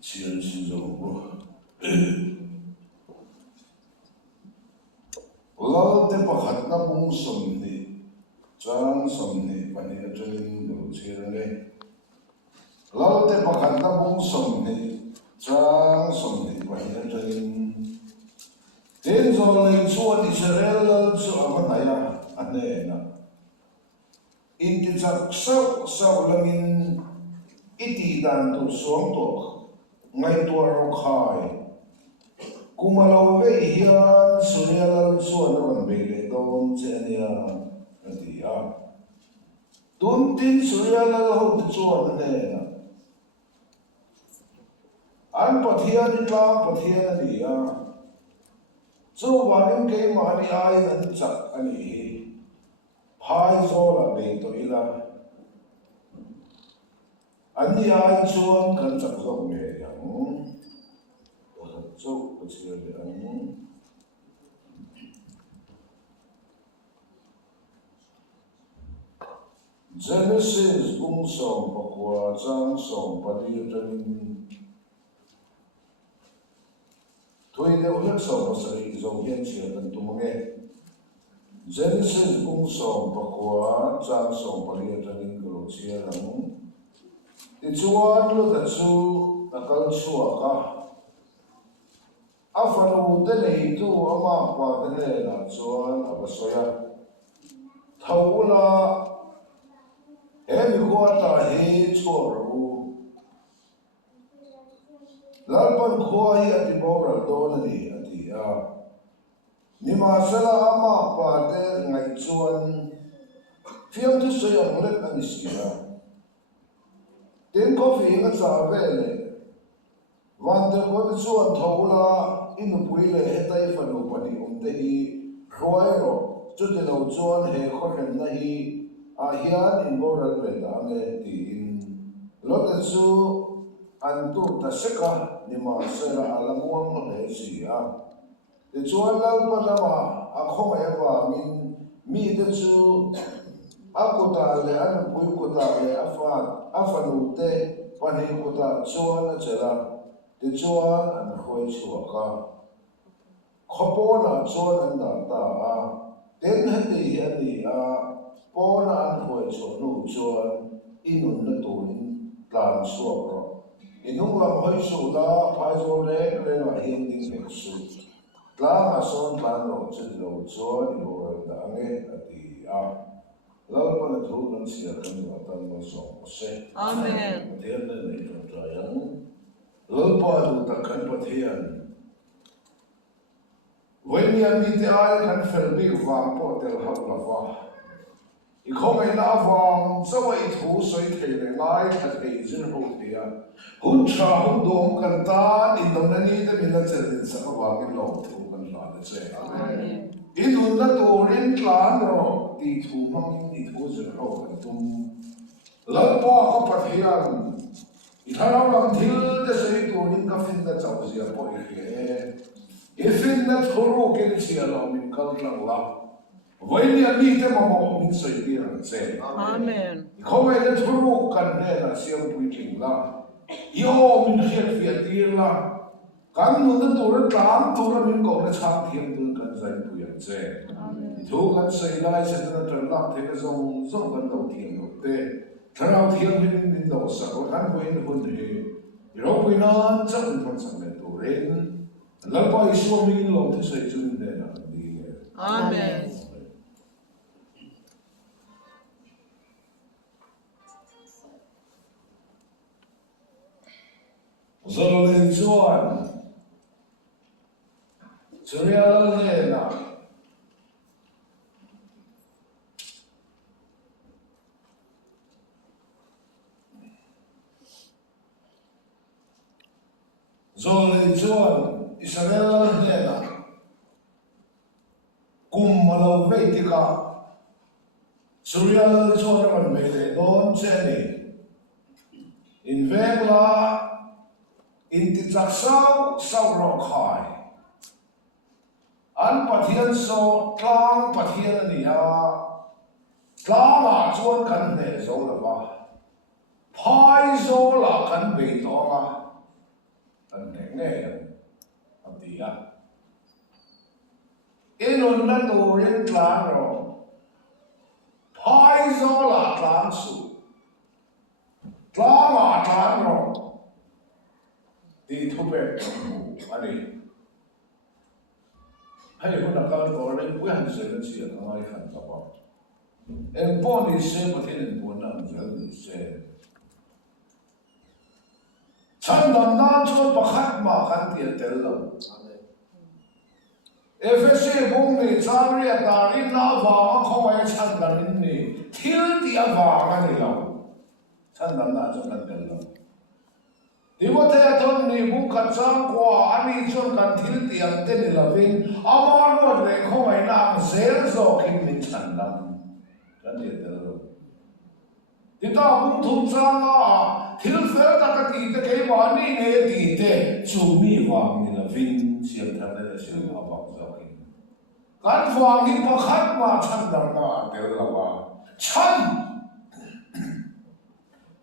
chiên xin dầu bố lâu tế bà khát na bông sông đi trang sông đi bà nè cho nên đồ chiên này lâu tế bà khát na bông sông đi trang sông đi bà nè cho nên tên rồi lấy chuột Israel cho ông này anh này na in cái chắc sau là mình ít đàn tu xuống tổ ngay tua rau khai kumalo ve hian surial chuan ron be le dom chenia atia tun tin surial ho chuan ne an pathian tla pathian nia chu wanin ke mani ai nan chak ani phai zo la be to ila ani ai chuan kan chak zo me yang so what's your Genesis bung song pakwa chang song pali tanin thôi nếu hết song pasari dòng hiên chia tan tumange Genesis bung song pakwa chang song pali tanin kro chia lang ti chuan lu ta chu akal chua ka afanu te nei tu ama pa te ne la chuan abasoya thaula em ko ta hi choru lalpan khoi ati boral don ni ati a nima sala ama pa te ngai chuan fiam tu soyang let ani sia ten coffee nga cha vele wante ko chuan thaula inu puile hetai fanu pani umte hi roero chute lo chuan he khoren na hi a hian in boral ve da nge ti in lota chu an tu ta seka ni ma sera alamuang no he sia te chuan lal palama a khoma ya wa min mi te chu a kota le an pui kota le a fanu te pani kota chuan a chela te chuan an khoi chua ka khopona chuan an da ta a ten hati ani a pona an khoi chu nu chuan inun na tuin tlan suak ro inung lam hoi su la phai zo le le la hin ding mek su tlang a son tlan ro chen lo chuan i bo da nge ati a lalpa na thu nan sia kan wa tan ma so se amen ten na nei to ta yang lalpa du ta kan pathian when ya mi te ai kan fel big wang po tel hau la wa I khomai na wang zawa I thu soi thei le ngai that ei jin ho tia hun cha hun dom kan ta in dom na ni te min na chen din sa wa min lo thu kan la de che amen in hun na to rin tlan ro ti thu mang I thu jin ho kan tum lalpa ka pathian I tharau lam thil te sei to nin ka fin da chau zia po I he I fin na thoro ke ni sia lo min kal tlang la Vậy thì đi tới mà mong mình xây đi là sẽ Amen. Không phải là thuru cần này là siêu quy trình là yêu mình hiện việt đi là cần muốn nó tổ ra mình có cái sáng thiên tương cần dành quy định sẽ thu cần xây lại sẽ là trở lại thế cái dòng cần đầu tiên đầu tiên trở đầu tiên mình đầu sắc của hắn với nó vấn đề rồi quy nó chắc mình phân sản này tổ lên là bao nhiêu mình lòng thì xây cho mình đây là đi Amen. Rồi lên chuan Surial ne na rồi lên chuan Israel ne na kum malo ve ti ka Surial chuan ran ve le don cheni in vengla in ti chak sau ro khai an pathian so tlang pathian ni a tlang a chuan kan ne zo la ba phai zo la kan be to ma anh nghe anh đi à inun na turin tlang ro phai zo la tlang su tlang a tlang ro đi thu về anh đi hay là con nào có lên quý hành sự lên sự không ai hành tập vào em bỏ đi xe mà thiên nhiên buồn nằm giờ đi xe chân đầm nan cho bạc khát mà khăn tiền tiền lắm FSC bông này cha ria ta in na vàng không ai chân đầm in này thiếu tiền vàng anh đi làm chân đầm nan cho khăn tiền lắm đi một thế thôi này bung khát sang qua anh đi cho khăn thiếu tiền tiền đi làm vinh ama nó lại không ai làm dễ dàng khi mình chân đầm chân tiền tiền lắm thì ta bung thùng sang à thiếu phép ta cái gì cái mà này này gì thế chủ mi vàng này là vinh xiêm thằng này là xiêm áo vàng sao cái cái vàng thì bao khát mà chân đầm na tiền là vàng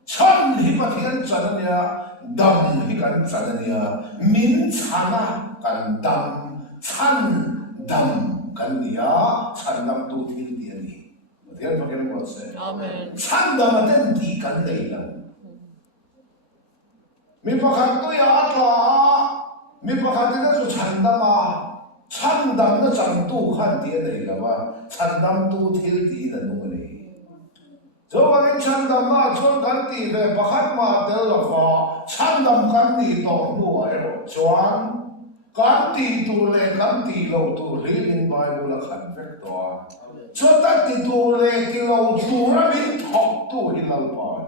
chân thì mà thiên chân nha đầm thì cần chân nha min chana cần đầm chân đầm cần nha chân đầm tu thiên tiền đi thiên phải cái này một sẽ chân đầm mà tên gì cần này là mình phải khát tôi à mình phải khát cái đó chân đầm mà chân đầm nó chân tu khát tiền này là mà chân đầm tu thiên tiền là đúng này cho cái chân đầm mà cho cái tiền về bắt khát mà để là vào chân đầm cái tiền đó mua ấy rồi chọn cái tiền tu lệ cái tiền lâu tu lệ mình bài bu là khát vết đó cho cái tiền tu lệ tiền lâu tu ra mình thọc tu đi lâu bài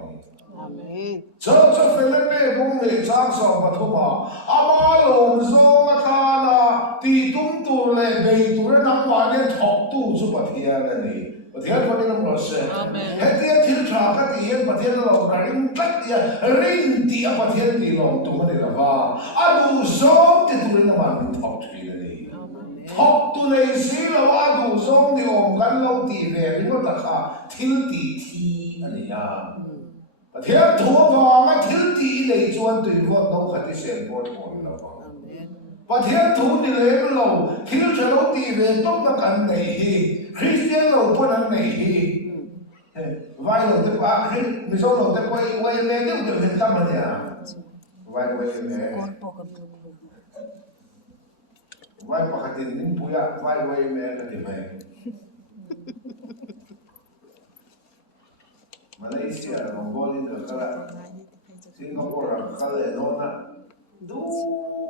cho phải lấy bê bông lệ trang sòng mà thôi mà ama lồng gió mà ta là tiền tung tu lệ bê tu ra nằm ngoài nên thọc tu cho bát hiền này bát hiền phải cái nó sẽ hết tiền thiếu trả cái tiền bát hiền lâu cái ring cắt tiền ring tiền bát hiền tiền lâu tu mà này là va adu gió thì tu ra nằm ngoài mình thọc tu này thọc tu này xí là va adu gió thì ông gan lâu tiền về mình có đặt thiếu tiền thi anh à thiên thua vàng á thiếu tí này chuan tùy vợ đâu khát đi xem bớt còn là vàng và thiên thua đi lấy lâu thiếu cho lâu tí về tốt là cần này hi Christian lâu bớt ăn này hi vài lâu tới quá mình số lâu tới quay lên được được hiện tâm rồi à vài lên vài bạc hạt tiền những bùi à vài lên cái gì vậy Malaysia, Mongolia, Kakara, Singapore, Kakara, Nona, do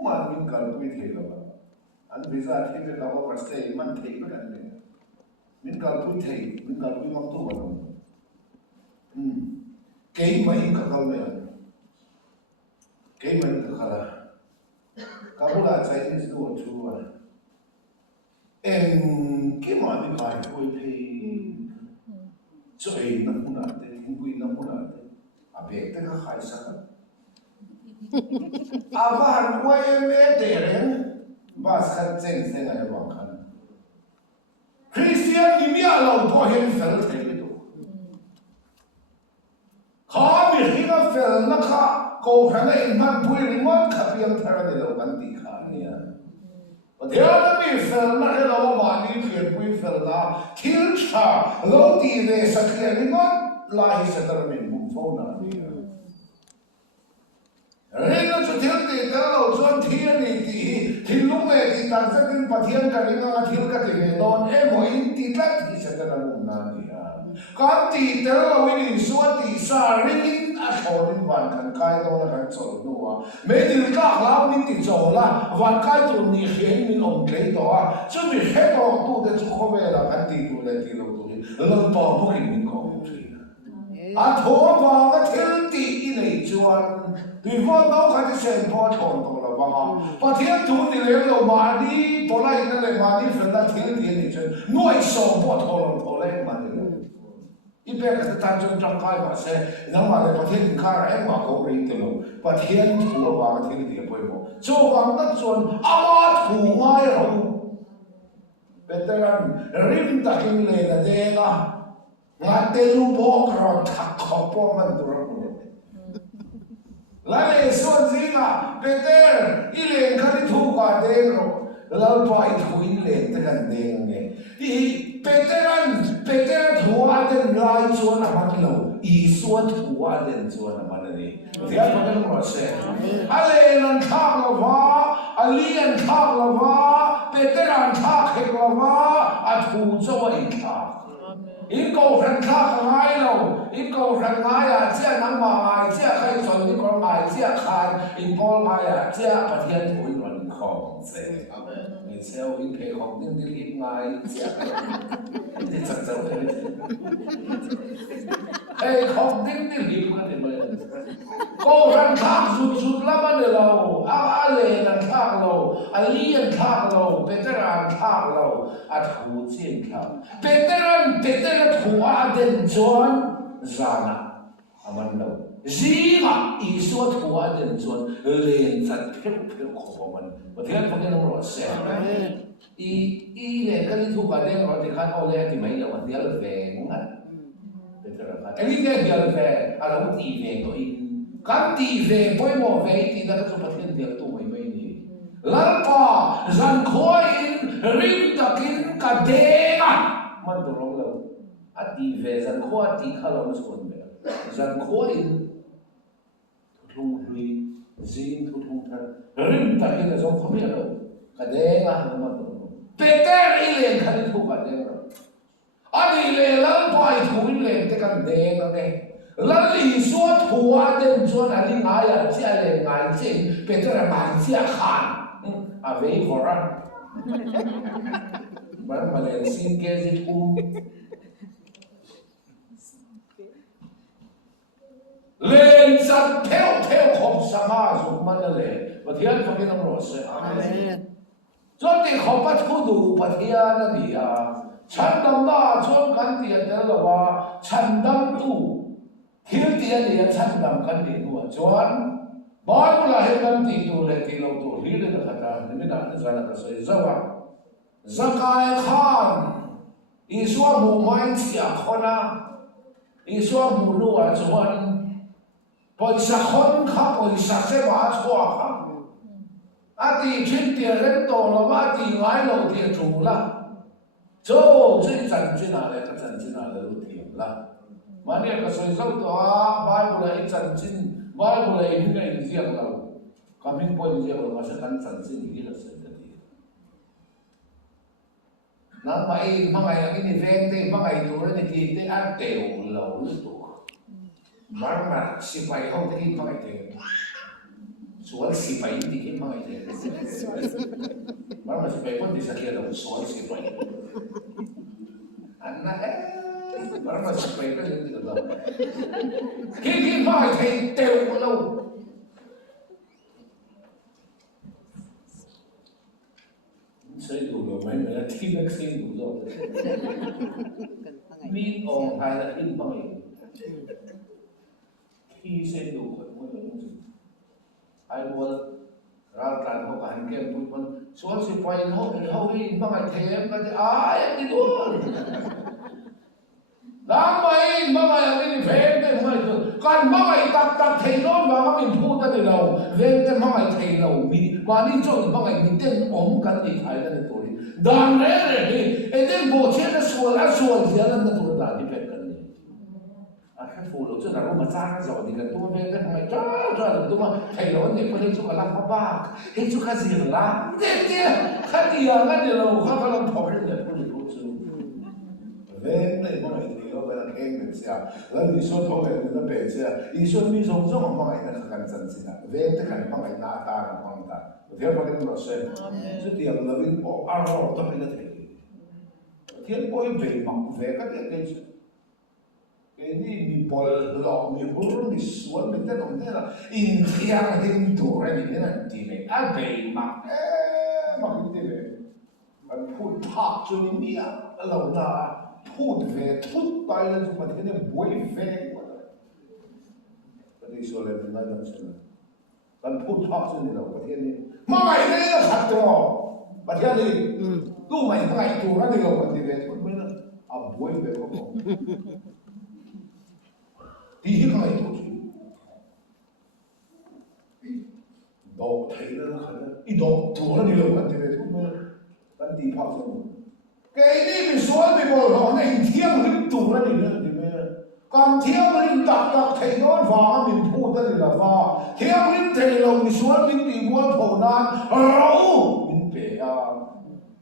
man min kalpui thela ba. An visa thela ka ba stay man thei ba kan ne. Min kalpui mak tu ba no. Kei mai ka kal ne. Kei mai ka kala. Kabula Chinese do chu ba. En ke ma ni kai koi thei. Chơi nó cũng là thiên quy nó cũng là về tới các khai sát và hàng quay về để đến và sát chân sẽ ngày vàng khăn Christian như nhau lâu bỏ hết fel thế cái đó khó bị khi nó fel nó khá cầu khăn này mang bùi đi mất khắp yang thara để lâu gắn tì khá nè và thế nó bị fel nó cái lâu mà đi khiển bùi fel là thiếu trả lâu tì về sát khiển đi mất lại sẽ tao mình bùng phô nào riêng nó cho thiếu thì cái lâu cho thiên thì lúc này thì ta sẽ đến bắt thiên cái này nó thiếu cái gì đó em hỏi thì tất thì sẽ tao bùng nào đi à còn thì cái lâu ini suốt thì sa riêng à thôi đến vạn căn cái đó là cái chỗ nữa mấy điều các lão mình thì chỗ là vạn cái chỗ này khiến mình ông cái đó chứ vì hết đó tu để cho khó về là cái gì tu để thì lâu tu lâu bao bốc mình không à thua vào cái thiên tỷ này chuan vì con đâu phải đi xem bao tròn đâu là vâng và thiên thủ thì lấy lâu mà đi bỏ lại cái này mà đi phần là thiên tỷ này chuan nuôi sống bao tròn đâu lấy mà đi ít bé cái tan chân trong cái mà sẽ nằm mà để thiên khai em mà có cái gì đâu và thiên thua vào thiên tỷ bồi bổ cho vàng đất chuan ama thủ ngay rồi veteran rim takin le là thế à ngã tê lu bó rồi thắc khó bó mình rồi la le so zinga Peter ile kali thu ka deng ro pai thu in le te kan deng ne I Peter thu a den lai chuan a man lo I so thu a den chuan a man ni dia pa kan ro se ale nan thak lo wa ali an thak lo wa Peter an thak he lo wa a thu zo I thak I cầu rằng khác ngay đâu I cầu rằng ngay à chia nắng mà ngay chia khai chuẩn đi còn ngay chia khai I bỏ ngay à chia bát thiên thủy luận không sẽ mình theo I cái không nên đi liệp ngay chia đi chặt chặt cái không nên đi liệp cái gì mà cầu rằng khác rụt rụt lắm anh đâu à lệ rằng khác đâu à liên khác đâu Peter rằng khác đâu à thủ chiến khác Peter thu a den chuan zana aman lo zinga I so thu a den chuan len chat pheu kho man pathian phang nang ro se I le kali thu ka den ro ti khan ole ti mai lo dial ve ngat Peter ka ani ne dial ve ala u ti ve to I kan ti ve poi mo ve ti da ka pathian dial tu mai mai ni lalpa zan khoin rim takin ka de man to lo Ati về dân khoa ti khá lâu xuống về dân khoa in thung hui zin thung thân rim ta khi là giống không biết đâu cái đấy mà không mà đâu Peter I lên khá đi thu cả đấy rồi Ati lên lắm phải thu lên cái cái đấy nó này lắm lý số thu à đến cho là lý ngài à chia lên ngài trên Peter là ngài chia khăn à vậy khó ra mà lên xin cái gì thu lên sẵn theo khổng xa ngà dùng mà nè lệ và thiên phá cái nông rổ sẽ cho thì khổng bắt thu đủ và thiên nè đi à chân đâm đa cho cắn tiền nè là bà chân đâm tu thiên tiền nè chân đâm cắn tiền tu à choan bao nhiêu là hết cắn tiền tu lệ tiền lâu tu lý lên là khát nên là nó ra là cái sợi dâu à Zakai Khan Iswa mu mai chia khona Iswa mu lua choan Poisa khôn khá poisa sẽ bá chua khá Ati thiên tiền lên tổ là bá tì ngái lâu tiền chủ là Chô chơi chân chân à lệ cái chân chân à lệ lâu tiền là Mà nè cái sôi dâu tòa bái bù lại chân chân bái bù lại những cái riêng lâu Cả mình bôi riêng lâu mà sẽ gắn chân chân ý là sân cái gì Nắng mày mà ngày là cái này ven thế mà ngày tù lên thì cái ăn đều lâu lúc tù Marma sipai hau tadi pakai deh, soal sipai ini kita pakai deh. Marma sipai pun bisa kira dalam soal sipai. Anak marma sipai kan yang tidak tahu. Kita pakai teu lâu. Saya dulu main dengan tim saya dulu. Min orang Thailand ini pakai. Khi xem đủ phải mua được ai mua ra tàn họ cả anh kem tụi con xuống xí quay họ đi mà ngày thêm cái em đi luôn đáng mấy mà ngày đi về cái mấy còn mà ngày tập thầy nó mà mình thu ta đi đâu về cái mà ngày thầy đâu mình mà đi chỗ mà ngày mình tên ông cần đi thay cái tuổi đáng lẽ này cái tên bộ chế nó xuôi gì là nó tuổi đã đi về cái phụ nữ cho là mà ra rồi thì gần tôi về cái ngày cho là tôi mà thầy nói này có nên cho cả làm pháp ba hết cho cả gì là thế khác gì à cái điều là khác làm thổi để có được hỗ trợ về này mà ngày thì nó phải là khen được xe là đi số thổi này nó bể xe đi số mi sống sống mà ngày nó cần chân gì là về tất cả những ngày nát ta là quan ta thế mà cái nó sẽ chứ tiền là bên bỏ ăn rồi tôi phải là thế thiên bôi về mặc về các cái cái này mình bỏ lọ mình hút mình xuống mình thấy đồng thế là in thiang hình thủ này mình thế là gì này à về mặc mặc cái gì này anh phun tháp cho mình bia lâu na phun về thút tay lên chúng mình thế này bôi về quá cái này số lên mình nói làm sao anh phun tháp cho mình lâu cái thế này mà ngày này là thật rồi mà thế này lúc mày ngày thủ nó thì lâu cái gì đấy mới là à bôi về có thì cái này thôi độ thấy nó khẩn ít độ thua nó nhiều hơn thì về thua nữa vẫn đi phá xong cái đi mình xuống mình ngồi họ này thiêng linh tụ ra đi nữa thì về còn thiêng linh đặc đặc thấy nó vào mình thu ra thì là vào thiêng linh thấy lòng mình xuống mình đi mua thổ nan rau mình về à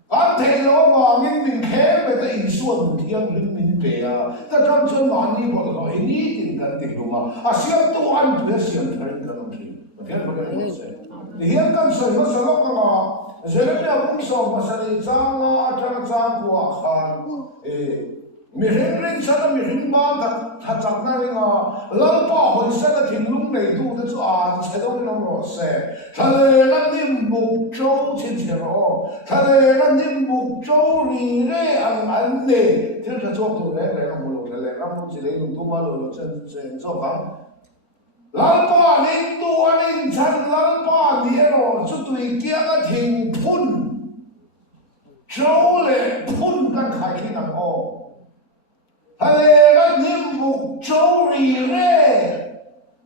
còn thấy nó vào mình khé về cái xuống thiêng linh mình về à ta trong chân mà đi vào gọi ní tình cần tình đúng à siêu tu ăn bữa siêu thấy cái lòng gì thế là cái gì hiện kan soi nó soi nó cái Jeremia cũng so mà sai trang à trang của khan mi hình rin sa mi hình ba ta chắc na rin à lần pa hồi sa ta thình lung này tu ta cho sẽ đâu nó rồi sẽ ta lệ nó niệm mục châu trên trên rồi ta lệ nó niệm mục châu đi đấy anh này thế là cho tôi đấy là một lúc là làm một chỉ lấy dùng tu mà rồi trên trên số phẳng lalpa ning tua ning chan lalpa niero chu tui kia ka thing phun châu le phun kan khai khi nang o hale ka nim muk châu ri re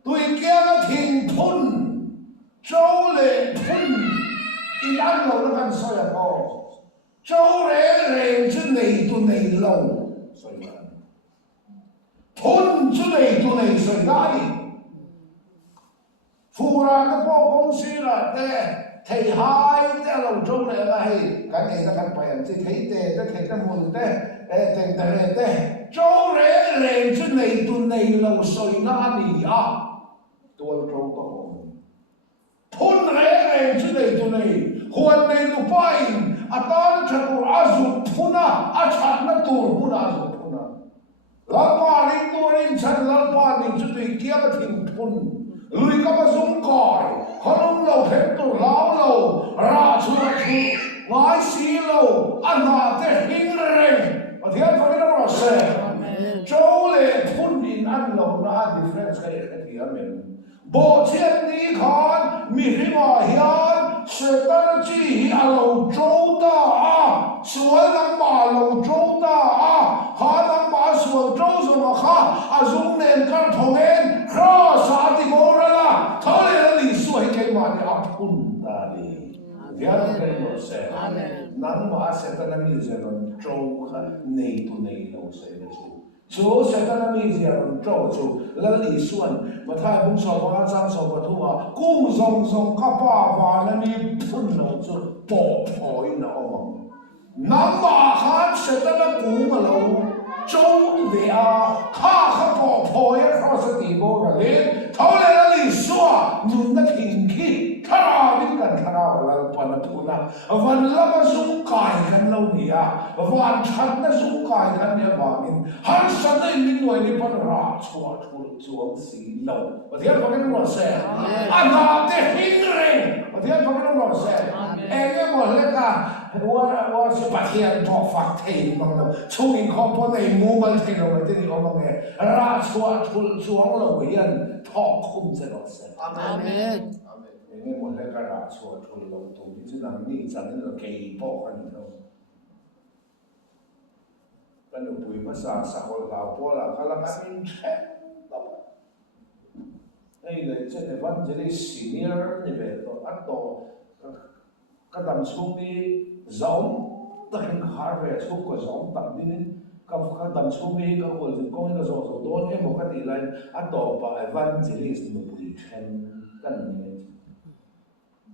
tui kia ka thing phun châu le phun in an lo na kan so ya ko châu re re chu nei tu nei lo so ya phun chu nei tu nei so ya phù ra cái bộ công sư là thầy hai cái lâu trâu này là hay cái này nó cần phải chỉ thấy cái cái môn tiền trâu rẻ rẻ chứ này tuần này lâu soi na đi à tôi trâu to thôn rẻ rẻ chứ này tuần này hoàn này tụ phải tan chắc của azut phuna chặt nó tụt phuna azut phuna lalpa linh tu linh chân lalpa linh chứ tùy kia cái thìn phun người có mà dùng còi không lâu thêm tụ lão lâu ra chua chua ngái xí lâu ăn mà thế hình rèn và thế phải nó là xe châu lệ phun in ăn lâu nó ăn difference cái thì mình bộ thiên đi khan mi hi mà hiền sẽ ta chỉ ăn lâu châu ta suối năng bà lâu châu ta khá năng bà suối châu rồi mà khá dùng nền căn thùng em khá sa thì ngô ra là thôi là lý suối cái mà để áp phun ta đi thế là cái nó sẽ năng mà sẽ ta năng lý sẽ còn châu khá này tu này lâu sẽ là chú sẽ ta năng lý sẽ còn châu chú là lý suối mà thay bung sầu và trang sầu và thu à cung rong rong các bà và là lý phun nó chú bỏ phổi nó nắm mà khát sẽ ta năng cú mà lâu châu về à khá bỏ phổi khá sẽ đi vô rồi lên thôi là lý suối nhún nó thình khi thà đi gần thà nào là phần thu na vẫn là mà dùng cài gần lâu nè vẫn chặt nó dùng cài gần nhà bà mình hắn sẽ đây mình nuôi đi phần ra chua chua xí lâu và thế là cái nó sẽ anh ta để hình rèn và thế là cái nó sẽ em cái một cái cả我是把天做发天嘛了，从你看不内幕嘛天了，这里我们个，拉出了为人，掏空这个事。阿门。因为我那个拉出了东西，只能你在那个给包很多。跟住背乜啥個鬧波啦，佢諗下邊 check 你真係揾住啲 senior 你咪到一度，cái tầm xuống đi giống tất nhiên khá về xuống cái giống tầm đi cái tầm xuống đi cái hồi thì có cái giống giống đó em một cái tỷ lệ ăn đồ và văn chỉ là một buổi khen cái này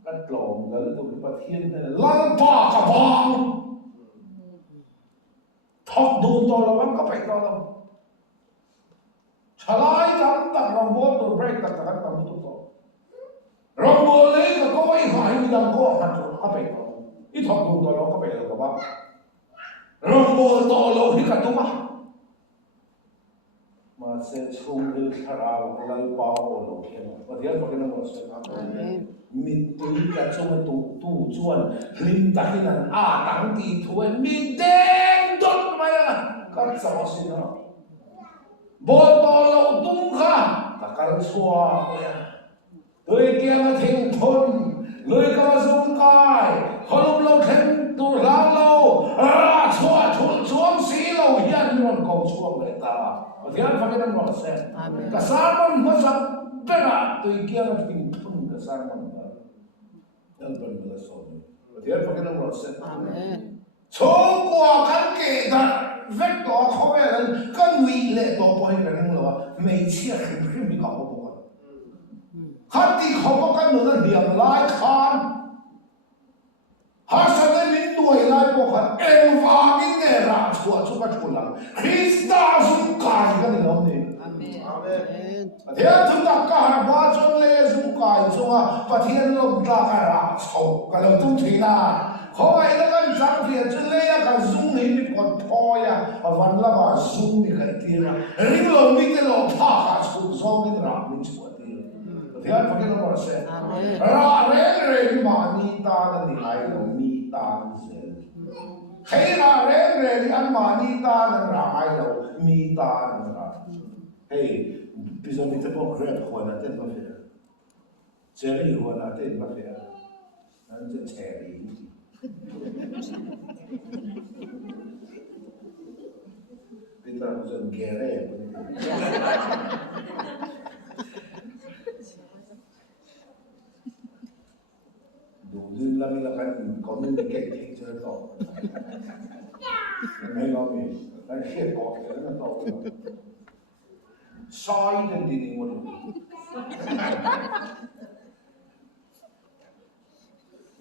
cái lồng là tụi cái bát thiên này lăn pa cả bang thọc đun to là vẫn có phải to đâu trả lại chẳng tặng lòng bố tôi break tặng tặng tặng tôi to lòng bố lấy cái có cái phải đi đằng có hạt có phải to ít thọc đun to nó có phải là các bác lòng bố to lâu thì cả tôi mà sẽ chung đi thà nào lấy bao lâu kia và thế là cái nó sẽ mình tuy là trong tu chuẩn linh đại nan đẳng đi thôi mình đen đốt mà các sao xin nó bộ to lâu tung ha ta cần xóa tôi kia mà thình thôn lưỡi cao dung cài không lâu thêm tu lao lâu xóa xuống xí lâu hiện luôn cầu xuống người ta và thế là phải cái nó sẽ cả sáng nó mất sạch bé là tôi kia mà thình thôn the sun on the Elton will solve. But the other forget about set. Amen. So, qua căn kể that vector khó về là căn nguy lệ tổ bồi cái này là mấy chiếc hình bị khóc bộ. Khát đi khóc căn nữa là điểm lại khan. Har sa den min tuổi lại bộ khăn em và min nè ra chùa lắm. Christa dung cài cái này lắm nè. Amen. Thế chúng ta cả ba chân lê dung cài chung và thiên lông ra cả ra chầu cái lông tung thủy na. Không ai nó cần trang phiền chân lê cả dung hình bị còn thôi và vẫn là bà dung bị cái tiền ring lông bị cái lông thả cả chùa do mình ra mình chùa tiền. Thế anh phải cái nó sẽ ra rèn mà ni ta là ni ai lông mi ta sẽ thế là rèn anh mà ni ta là ra ai lông mi ta là ra. Hey, bây giờ mình sẽ có grab hoa là tên bao nhiêu? Cherry hoa là tên bao nhiêu? Anh sẽ cherry. Bây giờ mình sẽ nghe đấy. Đủ dư là mình là cái có mình cái thích chơi to. Mấy lo mình, cái shit có cái nó to. Sai dan dini mo.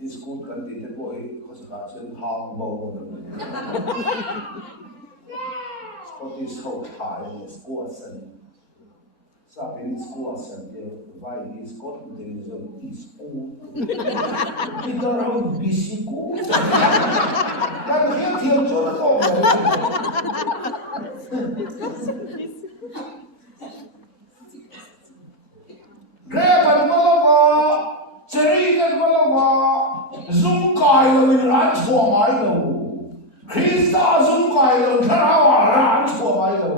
School kan dito po kasakasin humble mo naman. Scottish hope tayo schoolsan. Sabi ni schoolsan vai ni Scott din sa school. Ito raw busy ko. Kan hiyo jora ko. Grepan malawa, Cherikan malawa, Zungkai lo in ran chua mai lo. Krista Zungkai lo tharawa ran chua mai lo.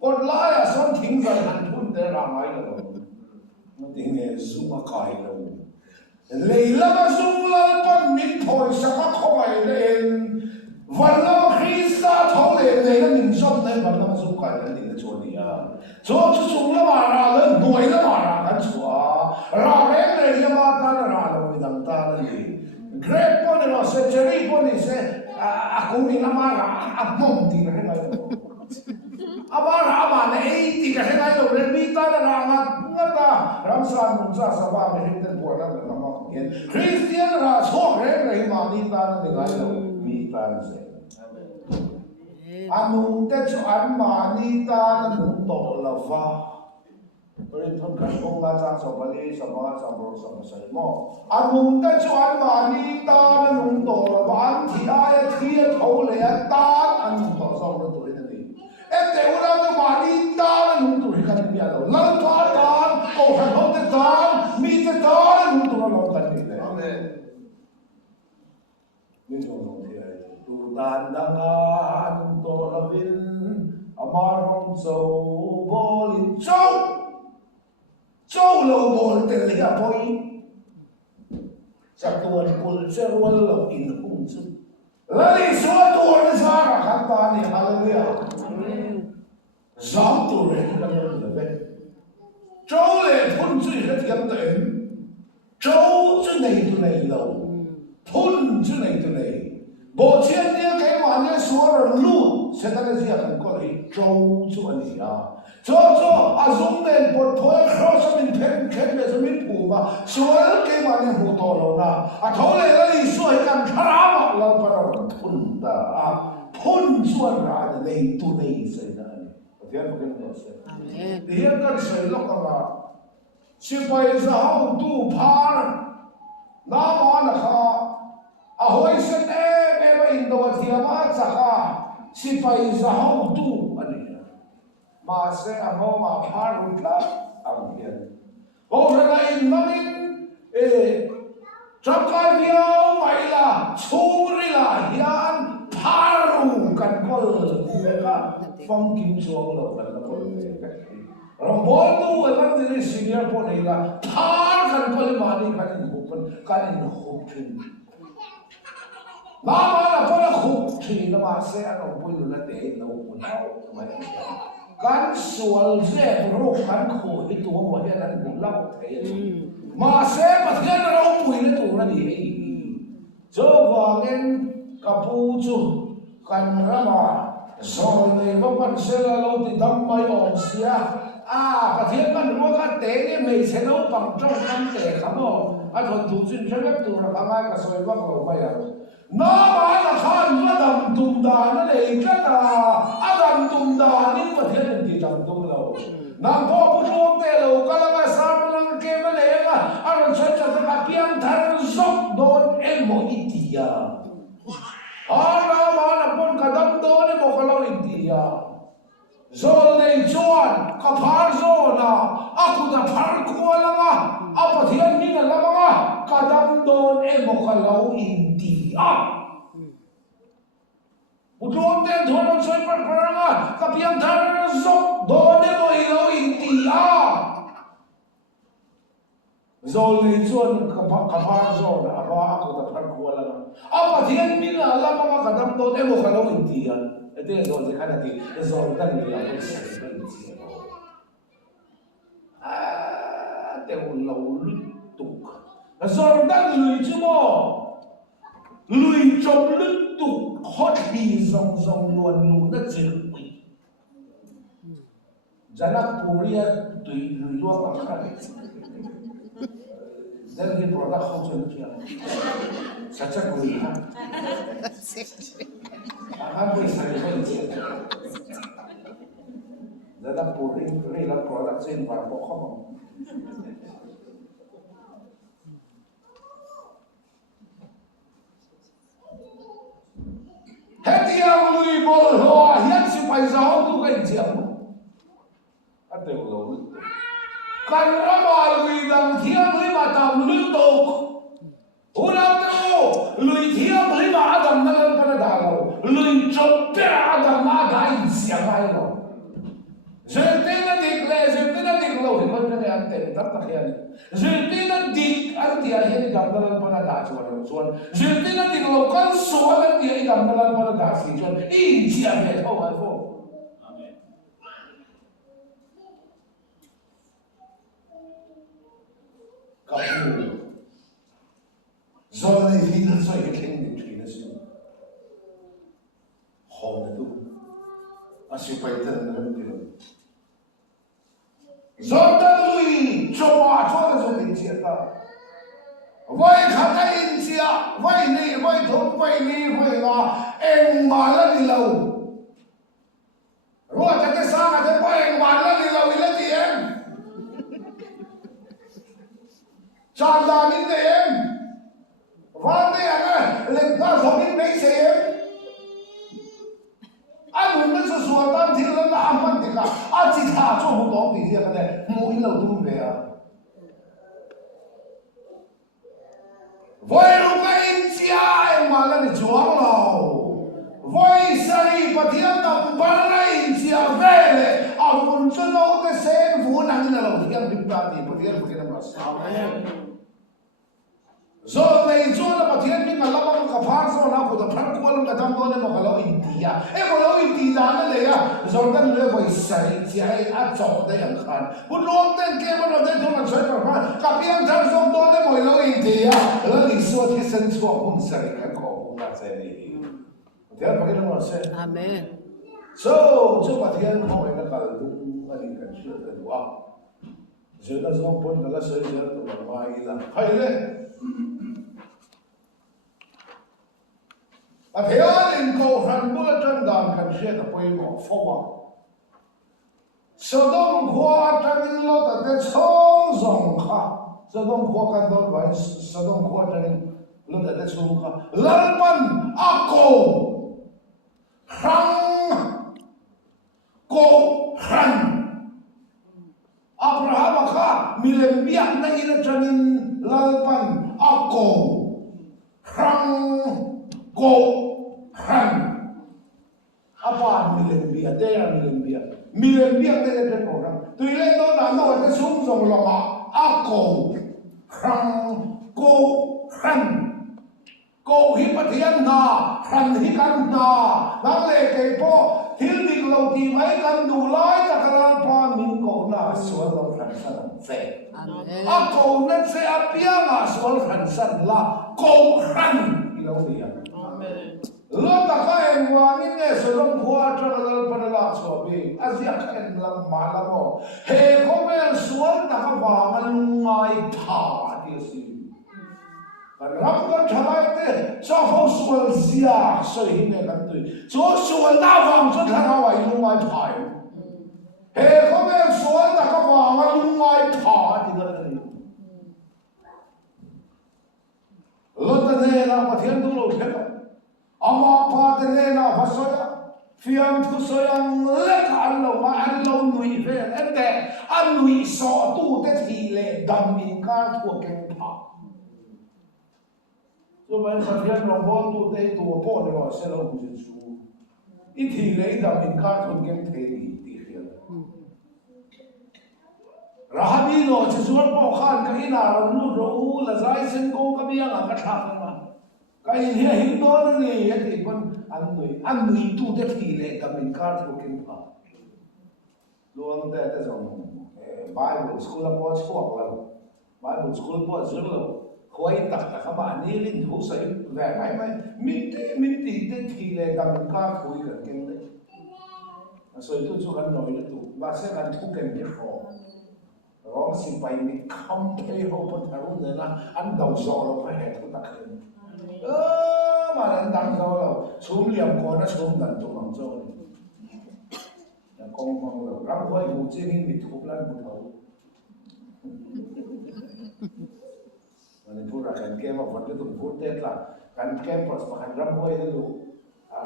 Kot laya son thing zan han thun te ra mai lo. Ting e Zungakai lo. Leila ma zunglan pan min thoi saka khoi len.วันละคริสต์ท้องเล็กในนั้นหนึ่งชอบในวันละสุขกันนี่ก็ชวนนี่อ่ะชอบสุขละมาราเลยหน่วยละมารากันชัวราเร่งเลยยังมาตาละราเราไม่ดังตาเลยเกรดปนเราเซจรีปนนี่เซอากูมีละมาราอับมุ่งตีกันให้ไงอามารามาเนี่ยตีกันให้ไงเราเรียนมีตาละรางัดตารังสรรค์มุสาสบายไม่เห็นแต่ปวดนั่นละมาเห็นคริสเตียนราชอบเร่งเลยมานี่ตาละนี่ไงเราTanse. Anong techo an manita ng mundo lava. Perintah kan kung nasa sa bali sa mga sabro sa masay mo. Anong techo an manita ng mundo lava. Ang tiaya tiya thole at tan ang mundo sa mga tuloy na din. Ete una ng manita ng mundo ikan niya daw. Lalatuan tan, kohanot tan, mite tan ang mundo na lang kanila. Amen. Tandangan toravin amarong châu bolin châu lâu bol tên lý à bôi sa tuan pul serwal lâu in hung chu lali so tuan sa ra khanta ni hallelujah zam tu re la le be châu le thun chui ka thiam te châu chu nei tu nei lâu thun chu nei tu nei bộ chiến nia cái mà nia số rồi lu sẽ ta cái gì cũng có thể trâu cho anh à cho à dùng đến bộ thôi cross mình thêm bây giờ mình phụ mà số cái mà nia phụ to lâu na à thôi là đi số cái cần khá mà lâu phải là phun ta à phun cho ra để lấy tu lấy sẽ là thế anh phải nói sẽ thì hiện cái sẽ lúc mà chỉ phải ra hậu tu phá na mà là khá à hồi sinh em in đồ thì mà chắc à chỉ phải ra hậu tu anh ấy mà sẽ anh mà phá rút là anh hiện hôm nay in mà in trong cái video vậy là churi là hiện phá rút cần có cái phong kim xuống rồi cần có rồi bố tu ở bên dưới senior po này là phá cần có mà đi cần hụt chuyện mà là có là khúc thì nó mà sẽ nó vui là để nó quần áo mà cán xuôi dễ rô cán khổ cái túa mà hiện là cũng lâu thế mà sẽ bắt hiện ra ông bùi nó tụ ra đi cho vàng kapu chu kan rama rồi này có bạn sẽ là lâu thì đâm mai ổn xia bắt hiện bạn mua cái té này mình sẽ nấu bằng trong ăn té không thôi thủ chuyên sẽ biết tụ ra bằng ai cái soi vàng lâu mai nó mà là khan nó đầm tung đà nó lấy cái đầm tung đà nhưng mà thế nên thì đầm tung lâu nằm có bút luôn tê lâu cái là sao nó cái mà lấy anh sẽ cho cái piang thằng dốc đồn em mỗi tia nó mà là con cái đầm đồn em mỗi cái lâu tia rồi này chuan cái phá rồi na aku đã phá qua lắm apa thiên nhiên là lắm cái đầm đồn em mỗi cái lâu tia bút luôn tên thôi nó chơi bật bật cái piang thằng dốc đồn em mỗi lâu tia rồi lấy chuan cái phá rồi na aku đã phá qua lắm apa thiên nhiên là lắm cái đầm đồn em mỗi cái lâu tia itu rồi thì khá là thì rồi đang người làm cái sản phẩm gì đều lâu lít tục rồi đang lười chứ mà lười trong lít tục hot đi rong rong luôn nó chịu bị giờ nó Korea tùy lười luôn mà khác dan di produk không chân kia sacha lười ha apa yang saya kerja? Dalam pouring dalam produk sen var pokok. Hati yang lui bol hoa hian supaya jauh tu kan jam. Ada ulau. Kan ramai lui dang tiang lima tam lui tok. Ulau tu lui tiang lima adam dalam pada dalau. Lui chop ada magai siapa itu? Zertina dik lo hikmat ni ante tak takian. Zertina dik artinya ini gambaran pada dasar soal. Zertina dik lo kan soal dia gambaran pada dasar soal. Ini siapa itu apa? Amen. Kamu, soal ini hidup saya kini sih. Hong itu masih paitan dalam diri. Zonda lui coba zonin siapa? Wai kata insia, wai ni, wai thong, wai ni, wai la, malah dilau. Ruah kata sang ada wai malah dilau ila tiem. Canda ni tiem. Wande ana lekar zonin नहीं sih. Anh muốn nó sửa tan thì nó làm mất thì cả anh chỉ thả cho một đống thì gì cái này mỗi lâu đúng về à với lúc cái chia mà là bị chuang lâu với sari bắt hiện tập bắt lại chia về này anh muốn cho nó cái sen vụ năng là lâu thì anh bị bắt thì bắt hiện cái nó sao rồi này cho nó bắt hiện mình là làm cái phá rồi nó cũng đã phá qua luôn cái thằng đó nó mà lâu India mà lâu India nó lấy rồi cái người phải xây chỉ hay chọn để ăn khăn một lúc tên kia mà nó tên thằng chơi mà cái biếng thằng xong đó nó mới lâu India nó lịch sử thì sinh xuất không xây cái cổ không là xây đi thế là cái nó xây Amen so cho bắt hiện hỏi nó cả đúng anh cần sửa cái đó giờ nó xong bốn cái là xây giờ tụi nó mai là hay đấy thế nên câu hành bữa chân đàn cần sẽ tập quay ngõ phô sở đông khoa chân lo tập cái冲rộng khá sở đông khoa căn đồn vậy sở đông khoa chân lo tập cái冲khá lần bắn ako khang cô khăn Abraham khá milen biak na ina chân lần bắn ako khang cô khăn apa milembia dia milembia diaเป็นของตัวเล่นตัวนั้นเราจะสุ่มส่งละมาako khăn cô khăn cô hi bắt hiện na khăn hi căn na năng lệ cái po thiếu đi lâu thì mấy căn đủ lái ta cái lan pa mình cổ na sửa lòng khăn kan san fe Amen. ko na se apia ma sol kan san la ko ran ilo dia Amen. lo ta ka en wa ni ne so long khwa tra ka dal pa la so bi azia khen lam ma la mo he ko me sual ta ka wa ngal mai tha di si kan ram kan thalai te so ho sual zia so hi ne kan tu so sual na wang so tha wa i lu mai phai he ko me sual ta ka wa ngal mai tha di ga ni lo ta ne na pa thian tu lo thela ama pa te ne na hasoya fiam thu soyang le kan lo ma an lo nui ve en te an nui so tu te thi le dam min ka thu ken pha so ban pa thian long bon tu te tu po le lo se lo bu chu I thi le dam min ka thu ken the ni ti khia rahabi lo chu chu po khan ka ina lu ro u la zai sen ko ka bi ang ka tha ma cái hiện hiện đó này thì con ăn người tu thế thì lệ cầm mìnhcar thuộc kinh pháp luôn thế thế rồi Bible school là bao nhiêu lâu Bible school bao nhiêu lâu khối tập là các bạn đi lên thủ sĩ về mấy mình thì thế thì lệ cầm mình car khối cái kinh đấy rồi tôi cho anh nói là tụ và sẽ anh thu kinh cái khó rồi xin phải mình không thấy không có thấu nữa là anh đầu sọ là phải hệ thống đặc hình mà lần tăng sao đâu xuống liềm con nó xuống gần tụi bằng rồi là con phong rồi lắm quay vụ trên hình bị thục lên một thấu mà nên phụ ra cảnh kem mà vẫn cái tụi phụ tết là cảnh kem mà hành lắm quay đấy luôn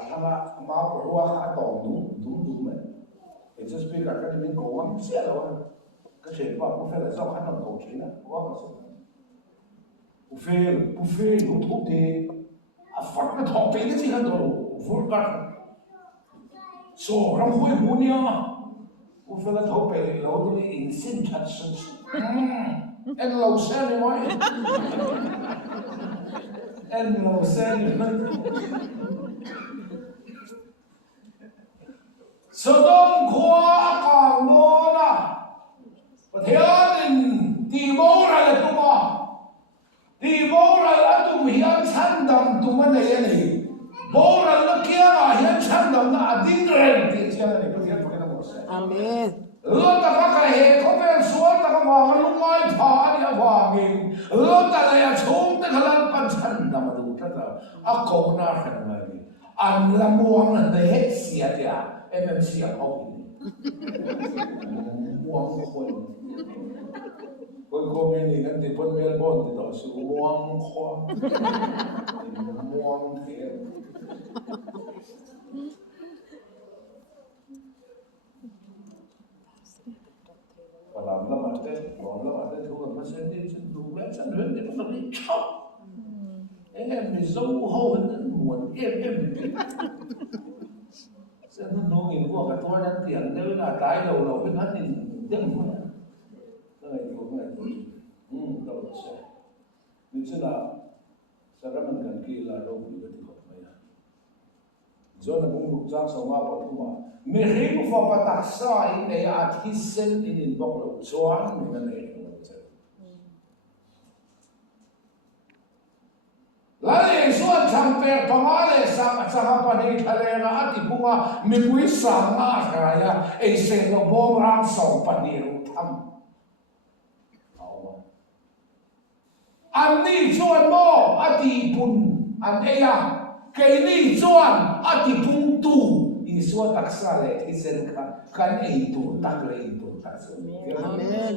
thằng máu rùa khá tỏng đúng đấy để cho speak cả cái mình cố gắng xé đâu cái chuyện bảo cũng phải là do khả năng cầu trí đó quá mà sao buffet nó thuộc thì phát cái thọ cái gì hết rồi vốn cả số làm vui vui nha buffet là thọ cái lâu thì in xin thật sự em lâu xe này mấy em lâu xe này số đông khoa càng đó là và theo nên thì bố ra là tụi mà thì bố ra là tụi hiến chăn đầm tụi mình này này bố ra là kia mà hiến chăn đầm là dính rèn thì chia này có thiệt phải là một sẽ Amen. ta có cái hệ có bên xuống ta có vào lúc mai phá đi vào mình ta lại xuống ta cái lần pan chăn đầm mà đủ thật là cầu na khẩn này anh là muang là để hết xỉa thì em xỉa không muang khôn con mình thì cái phần Melbourne thì đó sự muang khoa muang thiệt và làm lắm mà thế thu gần nó sẽ đi đủ lẽ sẵn hơn thì nó đi chóc em thì dâu hâu hơn muốn em sẽ nó nói nhiều quá cả tôi đang tiền nếu là tái đầu với nó thì tiếng nữa cái này đâu là sẽ như thế là sẽ rất mình cần kia là đâu bị cái học này do là cũng lục trang sống vào thu mà mình hiểu và bắt đặt sai này thì sen in bọc lục choáng mình này lại số thằng bé bằng ai sang sang apa ni thale na ati bunga mi pui sang na kaya e se no bom ram song paniru tham anh đi chuan mo ati pun anh eya cái đi chuan ati pun tu in số đặc sa le thì sen kan e tu tak le tu tak so Amen.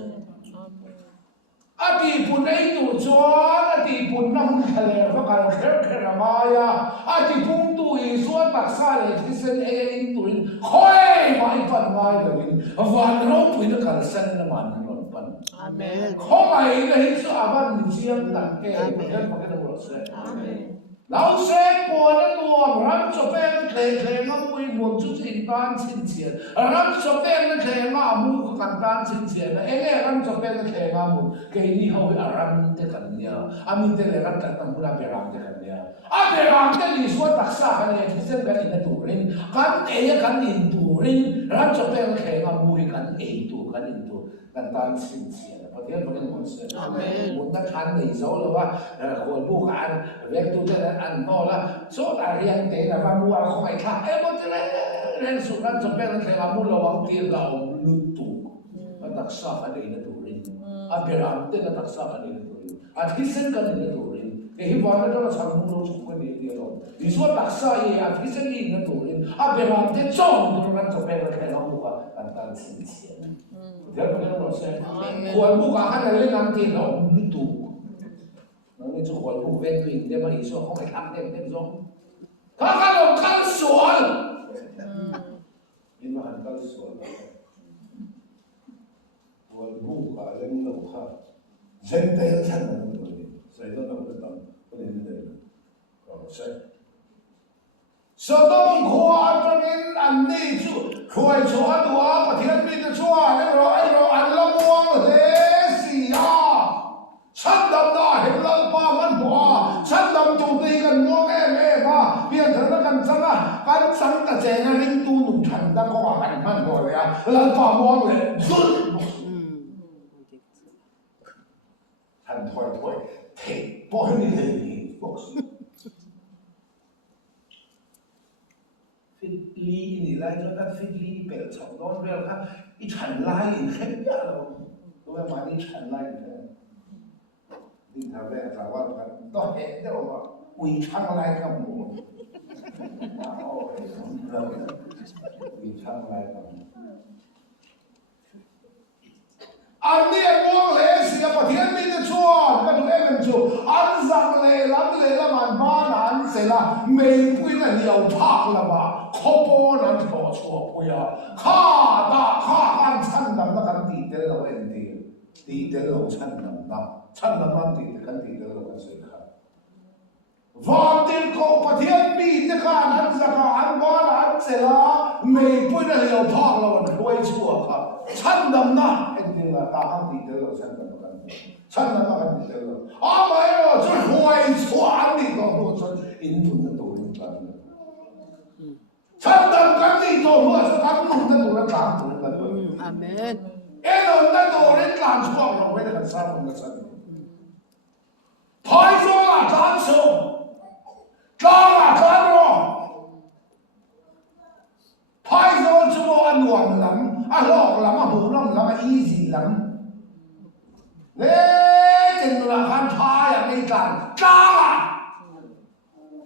ati pun ei tu chuan ati pun nam khale va kal kher maya ati pun tu i suan tak sa le thi sen e in tuin khoi mai pan mai lo in van ro pui na kal san na man ron pan Amen. khoi na hi su aban ni chiam tak ke he pa ke na se Amen. lão sẽ bỏ nó tuồng rắn cho bên kề ngắm mui buồn chút in tan xin tiền rắn cho bên nó kề ngắm mu có cần tan xin tiền là em rắn cho bên nó kề ngắm mu cái đi hậu là rắn thế cần nhá mình thế là rắn cần tâm là bị rắn thế cần nhá bị rắn thế thì số đặc sắc cái này thì sẽ cái này tủ rin cần in tủ rin rắn cho bên nó kề ngắm mui cần in tủ กันตานสิ่งเสียประเทศมันหมดเสีย อาเมน มุนนักขันในโซ่หรือว่าคนผู้การเรียกตัวเจ้าอันโน่ละโซ่ตาเรียงเตะนะว่ามัวของไอ้ข้าหมดเลยเรื่องสุนัขจะเป็นอะไรมามุนระวังตีเราลุตุมันตักซาอันนี้นะตัวรินอันเป็นอันเต้นตักซาอันนี้นะตัวรินอันที่เส้นกันนี่นะตัวรินเฮ้ยวันนั้นเราทำมุนเราสุขนี่เดียวดิส่วนตักซาเองอันที่เส้นนี่นะตัวรินอันเป็นอันที่จ้องตัวนั้นจะเป็นอะไรมามุวกันตานสิ่งเสียเดี๋ยวมันก็จะควรผู้การให้เล่นน้ำตีเราลุตุนั่นจะควรผู้เวทตัวเดียวมาอีกส่วนเขาไม่ทำเต็มส่วนเขาขนมข้าวสวนนี่มันข้าวสวนควรผู้การเล่นเราค่ะเส้นเตะฉันนั่นเลยใส่ตัวนั้นก็ต้องก็เล่นเลยก็ใช่สะต้องขวานตรงนี้อันนี้จู่ช่วยชวนตัวประเทศมีแต่ช่วยให้เราอันละม่วงเฮสิยาฉันดำนาเห็นลังป้ามันบัวฉันดำจุดตีกันงงแม่มาเพียงเท่านั้นกันสังกันสังตะเจงริงตูนุ่มฉันดังก็ว่ากันมันบัวเลยลังป้ามองเลยสุดฉันถอยเทปอยนี่เลยบอกฟิดลีนี่ไล่จนนั้นฟิดลีเป็นสองน้องเรียกครับอีฉันไล่เข้มยาเราตัวมานี่ฉันไล่เลยนี่ทำได้แต่ว่าต้องเห็นได้ว่าอุ้ยช่างไล่กับหมูโอ้ยเราอุ้ยช่างไล่กับหมูอันนี้มองเลยสิครับประเทศนี้จะช่วยก็ดูเอ็มจูอันสังเลยล้ำเลยละมันบ้านอันเสร็จละไม่พูดนั่นเดียวพักละบ้าขบวนนั้นต่อชัวปุยอ่ะข้ากันฉันดำนักตีเตลเราเอ็นตีเตลเราฉันดำนักตีกันตีเตลเราเสียครับวันที่เขาประเทศมีแต่การนั้นสักอันบ้านอันเสร็จละไม่พูดนั่นเดียวพักละวันรวยชัวครับฉันดำนักเอ็นตีละตากันตีเตลเราฉันดำนักฉันดำนักตีเตลเราไม่รู้จะรวยชัวอันนี้ก็รู้ฉันอินทุนตัวนี้กันฉันดำกันตีตัวหัวฉันกันนุ่งตัวนั้นกลางตัวนั้นอาเมนเอ็นอนนั่นตัวนั้นกลางชัวเราไม่ได้กันสร้างมันกันสันพายโซล่ะกลางชัวกลางอ่ะกลางรอพายโซชัวอันหวานลำอันหลอกลำอันหูลำอันอีซี่ลำเล่จึงละคันพายอย่างนี้กันกลางอ่ะ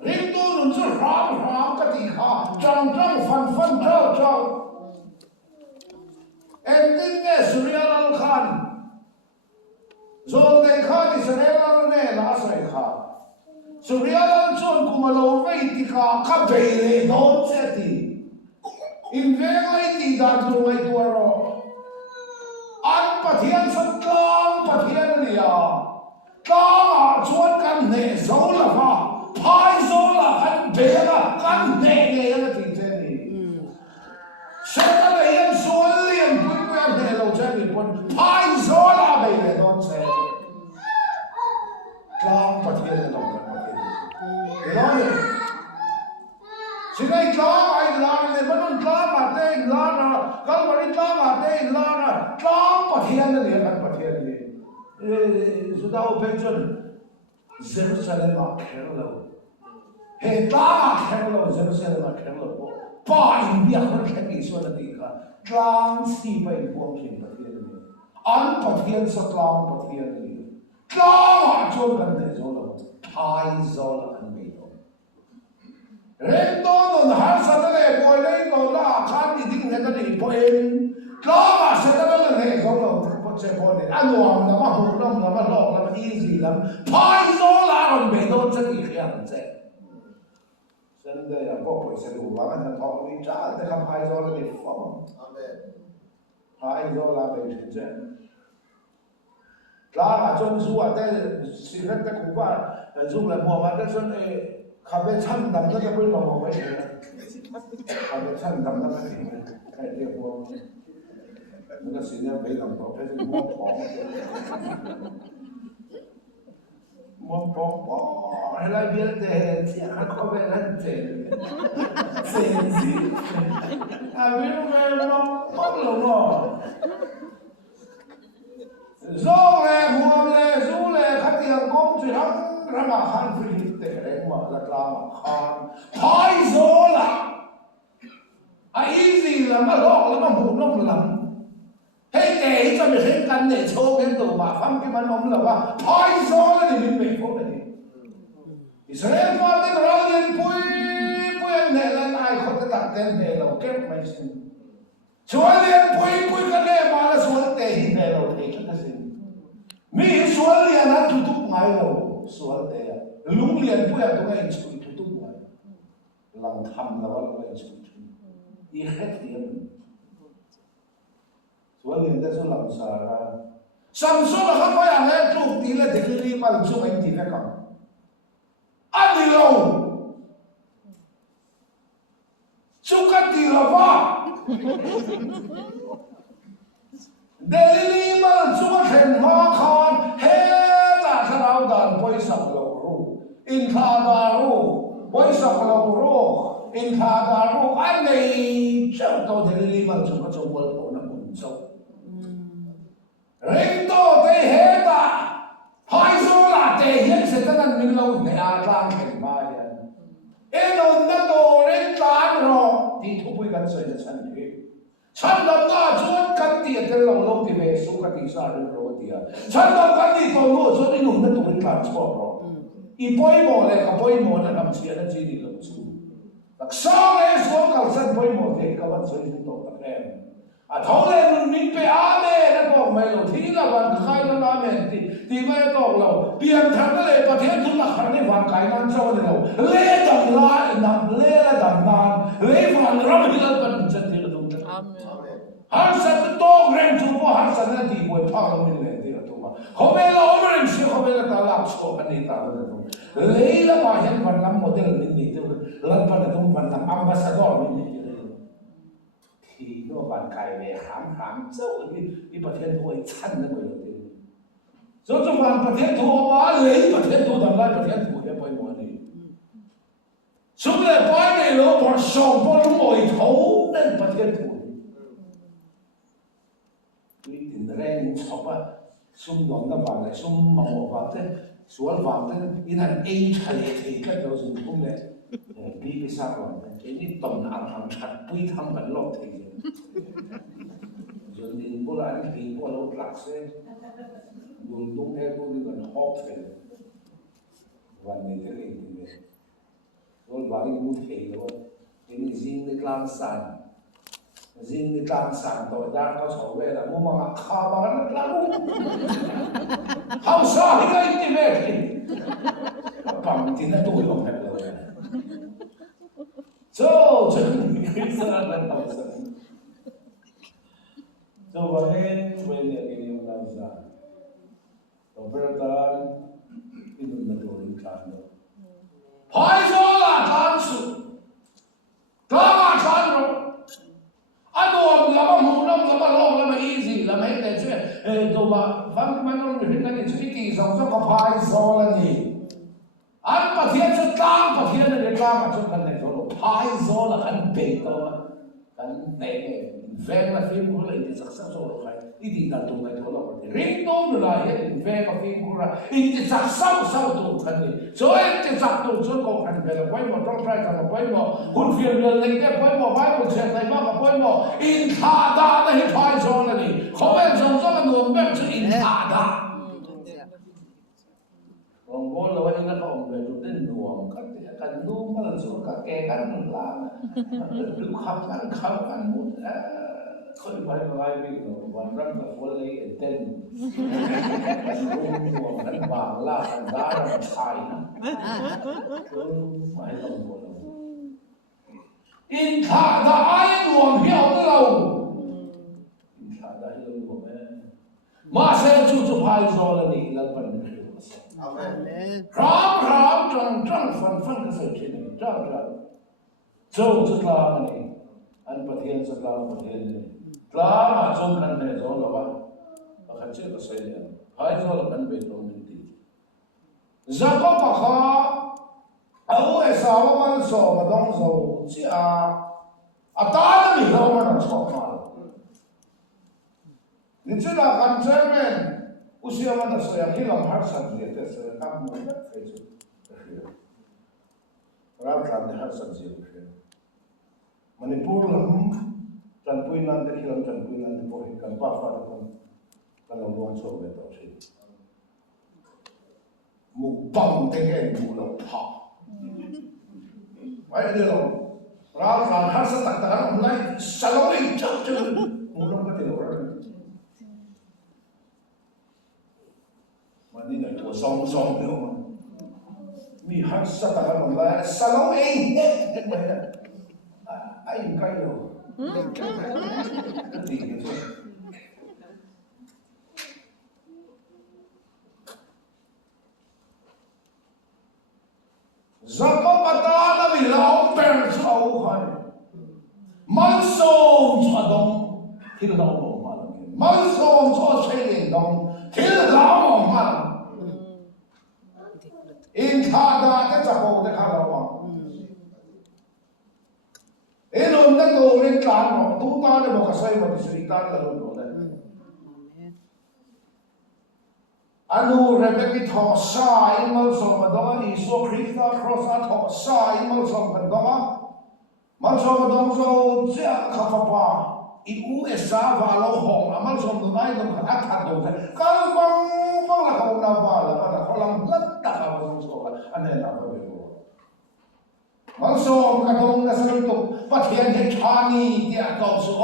ริมตัวนุ่นจะร้องกติขาจังฟันเจ้าเอ็นดิ้งเนี่ยสุริยะลัลคันโจนเดข้าที่เสด็จลัลเนี่ยลาใส่ข้าสุริยะลัลชนกุมาโลเวติข้าข้าเบลโดนเสตีอินเวงไอตีดันตัวไอตัวรออันปะเทียนสักกลางปะเทียนเนี่ยกลางชวนกันเนี่ยโซลฟ้าพายโซล่ะกันเบลกันเนี่ยนะที่เจนี่เสร็จแล้วยังส่วนเลี้ยงพุ่งเงินเนี่ยเราจะมีคนพายโซล่ะไปเลยโดนเสร็จกลางประเทศเราต้องการประเทศร้อยสิ่งไหนกลางไอ้ลาเนี่ยมันต้องกลางมาเต้นลานะกันวันนี้กลางมาเต้นลานะกลางประเทศเนี่ยกันประเทศเนี่ยสุดท้ายเป็นจนเซรุซาเลมแข็งแล้วเฮตาแข็งแล้วเซรุซาเลมแข็งแล้วป้าอินเดียคนแข็งอีกส่วนนึงค่ะกลางสีไปพวงเข็งประเทศนี้อันประเทศสักกลางประเทศนี้กลางจนกันเนี่ยโซลไทยโซลอันไม่โดนเรื่องต้นหาสัตว์เลยปล่อยเลยโดนละขันที่ดิ้งเนี่ยก็ดีปล่อยกลางเสร็จแล้วเนี่ยโซลเจ็บปวดเนี่ยอันวางแล้วมาหูน้ำแล้วมาหลอกแล้วมาอีซี่แล้วพายโซลาร์ไม่โดนสักทีอย่างเจ๊ฉันได้ยังบอกไปสรุปว่ามันจะท้องวิจารณ์แต่คำพายโซลาร์นี่ฟังพายโซลาร์เป็นเจ๊กลางจนสู้แต่สิ่งนั้นแต่คุณว่าสู้แล้วมัวมาแต่จนขับไปชั้นดำก็จะไม่มองไม่เห็นขับไปชั้นดำนั่นเองใครเรียกว่ามันก็สิ่งนี้ไปทำต่อไปจะมองปองให้เราเบียดเด็ดเสียงเขาเป็นนั่นเจ๋งสิอาวิโรเมลมองลง Zong le muam le zu le khatiang kong chi hang rama khan free te reng ma la klama khan phai zo la a easy la ma lok la ma mu nom lam hey te cho mi hen kan ne cho gen tu ma pham ki man om la wa phai zo la ni me ko ni Israel ma den ra len pui pui ne la nai kho ta tak ten ne lo kep mai sin Chúa liền pui cái này mà là xuống tệ hình này rồi thì chúng ta xin mi xuống liền là thủ tục ngay rồi xuống tệ lúng liền pui là tụi ngay chịu thủ tục ngay làm thầm là bao nhiêu chịu đi hết liền xuống liền ta số làm sao ra sản xuất là không phải là chụp tí là để đi mà chụp anh tí phải không anh đi lâu chụp cái tí là vào Delhi mal chua khen hoa khan he ta sa rau dan poi sak lo ru in kha da ru poi sak lo ru in kha da ru an nei chau to Delhi mal chua ka chau bol to na mun chau ring to te he ta hai so la te hian se ta nan min lo ne a tlang khen ma ya en on na to ring tlan ro ti thu pui kan soi na chan ni Chăn đâm na chuột cắn tiệt cái lồng lông thì về số cái tỷ sa được rồi tiệt chăn đâm cắn thì còn ngồi chuột đi nung nó tụi làm chua rồi i bôi mồ này cả bôi mồ là làm chuyện nó chỉ đi làm chu đặc sao này số cầu sân bôi mồ thì các bạn chơi những đồ tập em à thấu lên mình bị ám ấy nó còn mày rồi thì là bạn khai nó ám ấy thì mày còn lâu biển thằng nó lại có thể chúng là khẳng định hoàn cảnh nó cho nó lâu lê đầm la nằm lê là đầm nan lê phản rắm thì là vẫn chân thì là đúng har san to ren chu po har san na di boy pha lo min le ti tu ma khobe la omren si khobe la ta la so ani ta la tu leila ma hen van lam model min ni tu lan pa tu van lam ambassador min ni thì nó van kai ve ham zau ni pa thiên thoi chan na boy ti so chu van pa thiên thu ma le pa thiên thu dam lai pa thiên thu he boy mo ni sum le pai nei lo por so po lu oi thou nen pa thiên thu ren chọc á sum đón nó vào lại sum màu vào thế xuống vào thế in hành ấy thầy thì các đồ dùng cũng này đi cái sao rồi cái này tổng nào hàng chặt tuy thăm vẫn lọt thì rồi đến bữa lại thì bữa lâu lạc xe buồn tung theo tôi đi gần họp thìวันนี้ก็เลยดีเลยrồi vào đi mua thầy rồi cái này riêng cái làm sàn riêng cái làm sản tội đang có sổ về là mua mà khá mà nó lắm không sao thì cái gì về thì bằng thì nó tuổi không thật rồi cho cái sao là tao sợ cho vào đây về nhà cái điều làm sao còn bây giờ cái mình là đồ linh cảm rồi phải cho là tan sự ta mà tan rồi Ano lama munam lama long lama easy lama hete chue to ba vam manon rin kan chu ti zong zong ka phai zo la ni an pathian chu tang pathian ne tang chu kan ne zo phai zo la kan pe to kan ne ven la phim ko la ti saksa zo lo khai i ti dan tu mai to la ring to la he ven ka phim ko ra i ti saksa sa tu kan ni so e ti sak tu chu ko kan be la pai mo tong trai ka pai mo hun phiền le le ke pai mo pai mo che tai ma ka pai mo in kha da na hi phai zo la ni kho be zo zo la nuam be chu in kha da ông bố là anh nó không về tụi tên nuông các cái cần nuông mà là số cả kẻ cắn là được khắp ăn một khơi bay bay đi rồiวันรักแบบวันเลยเต้นnuôngนั้นบางล่าด้าชายนะไม่ต้องบ่นอินทาดาไอ้nuôngเหี่ยวเราอินทาดาไอ้nuôngแม่มาเสียจู่จู่พายโซลนี่แล้วเป็นRam trăng phân cái sự chuyện này trăng châu rất là này anh bát thiên rất là bát thiên này là mà châu cần này rồi là ba và khẩn chế có xây dựng hai rồi là cần về rồi mình đi giờ có bà khó ở ngoài sao mà nó sổ mà đông sổ chỉ ta nó bị đâu mà nó sổ mà你知道很正面 usia mana soya kilam har sabji te soya kam mo na feju ram ram ne har sabji fe manipur lam tan pui nan te kilam tan pui nan te po kan pa fa ta kan lo luan so ve to shi mu bang te ke mu lo pa ai de lo ram ram har sa tak tak lai saloi chak chak mu lo ka te loนี่ไงตัวซองเดียวมีฮัตสัตว์อะไรมาสโลเองไอ้ยังไงอยู่ดีกันสิจักรพรรดิวิลาเป็นชาวฮันมันส่งชาดงที่เราลงมาแล้วมันส่งชาเชลินดงที่เราลงมาอินทาดาจะจับโบจะข้าเราอ่ะเอ็นนนั่งดูเรื่องการเนาะตู้ตาเนี่ยบอกกับใส่มาดิสิตาเราดูเลยอันนู้นเรื่องที่ทอสายมันส่งมาดองอิสุคริสต์ครอสทอสายมันส่งมาดองมันส่งมาดองเราเจ้าข้าพเจ้าอีอูเอสาว่าเราห้องมันส่งมาได้ตรงขัดขัดตรงกันการฟังละเขาหน้าบ้านละมันเขาลังลัดตาเขาส่งส่งอันนี้เราไม่รู้มันส่งกระดงกระสุนตุกปะเทียนเห็ดชานีเดียดอกสุโอ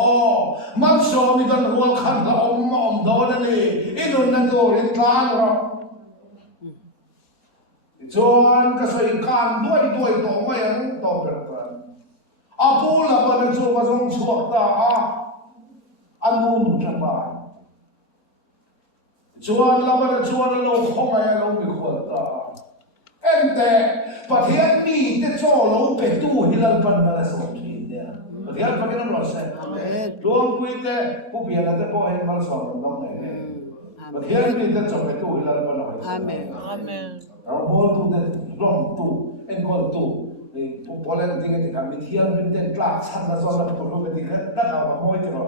มันส่งมีกันรัวขันละอมโดนนี่อีนุ่นนั่นดูเรื่องกลางหรอจวนกระสุนการด้วยตัวไม่ยังต่อเปล่าอาปูละมันจูว่าส่งชวกตาอันนู้นจังบ้านจวนละมันจวนเราคงไงเราไม่ควรตาเอ็นแต่ประเทศนี้ที่โจเราเป็นตู้ที่เราเป็นมาแล้วสองทีเนี่ยประเทศประเทศนั้นเราเสร็จรวมคุยแต่ผู้เปลี่ยนแล้วแต่พอเห็นมาสองน้องเนี่ยประเทศนี้ที่โจเป็นตู้ที่เราเป็นมาอาเมนอาเมนเราบอกตู้เนี่ยร่องตู้เอ็นคนตู้พอเล่นจริงๆที่ทำมีเที่ยวเป็นเต้นกล้าชันแล้วส่วนเราตัวเราเป็นที่นั่นเราไม่ไหวตัว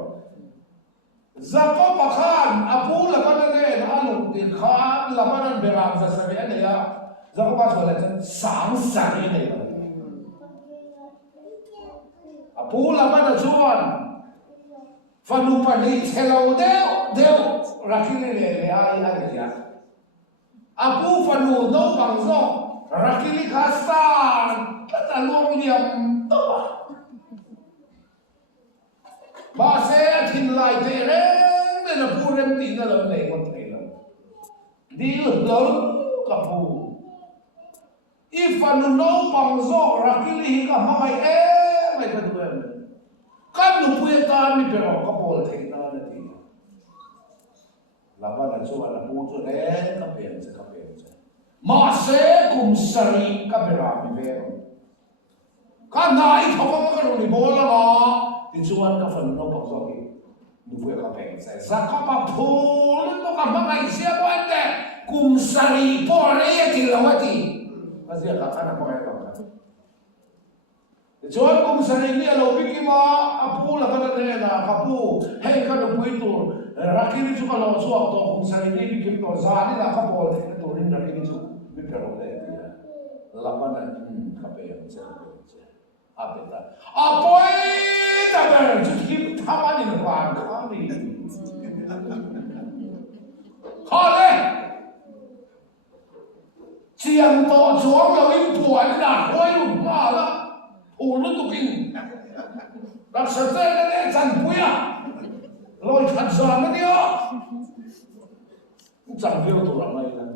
จักรพรรดิอาปูละมันเนี่ยอาลุติข้าละมันเบรามจะเสียเนี่ยจักรพรรดิอะไรจะสามสันเนี่ยอาปูละมันชวนฟันุปนิเชลเอาเดียวรักที่นี่เลยอะไรเนี่ยอาปูฟันุโนบังโซรักที่นี่ข้าสานแต่ลวงเลี้ยมตัวบาเซ่ทิ้งลายเตะเร่งเนี่ยนะพูดเรื่องตีนั่นเราเนี่ยคนไทยเราดีเหลือกับพูอีฟันโนปังโซรักที่นี่ก็ไม่ไม่กันด้วยกันหนุ่มผู้ยการมีเป็นของกบฏทิ้งนั่นเลยทีลาบานันชัวร์ลาพูดจนเองกับเป็นจะกับเป็นจะมาเซ่กุมสรีกับเป็นรามีเป็นกันนายทว่ามันก็รู้ดีโบละมาที่ชวนกับฝันโนปังโซกีดูเพื่อกับเป็นจะสักกับมาพูดต้องกับมันไอเสียวันเดกุมสรีพอเรียที่เราที่ก็เสียกับท่านพ่อแม่กับชวนกุมสรีเนี่ยเราพิกิมาอาพูละกันเนี่ยนะอาพูให้กันดูพูดตัวรักที่ชุกเราชัวตัวกุมสรีนี่พิกิตัวซานี่นะกับพูดที่ตัวนี้รักที่ชุกไม่เป็นอะไรเนี่ยละมันกับเป็นจะapa itu? Apa itu berarti kita tahu ni nak kami. Kalau siang tu jual lagi puan dah, kau malah pulut tu kini. Dah sesuai dengan jangan puya, loi kerja dia. Jangan dia tu ramai lah.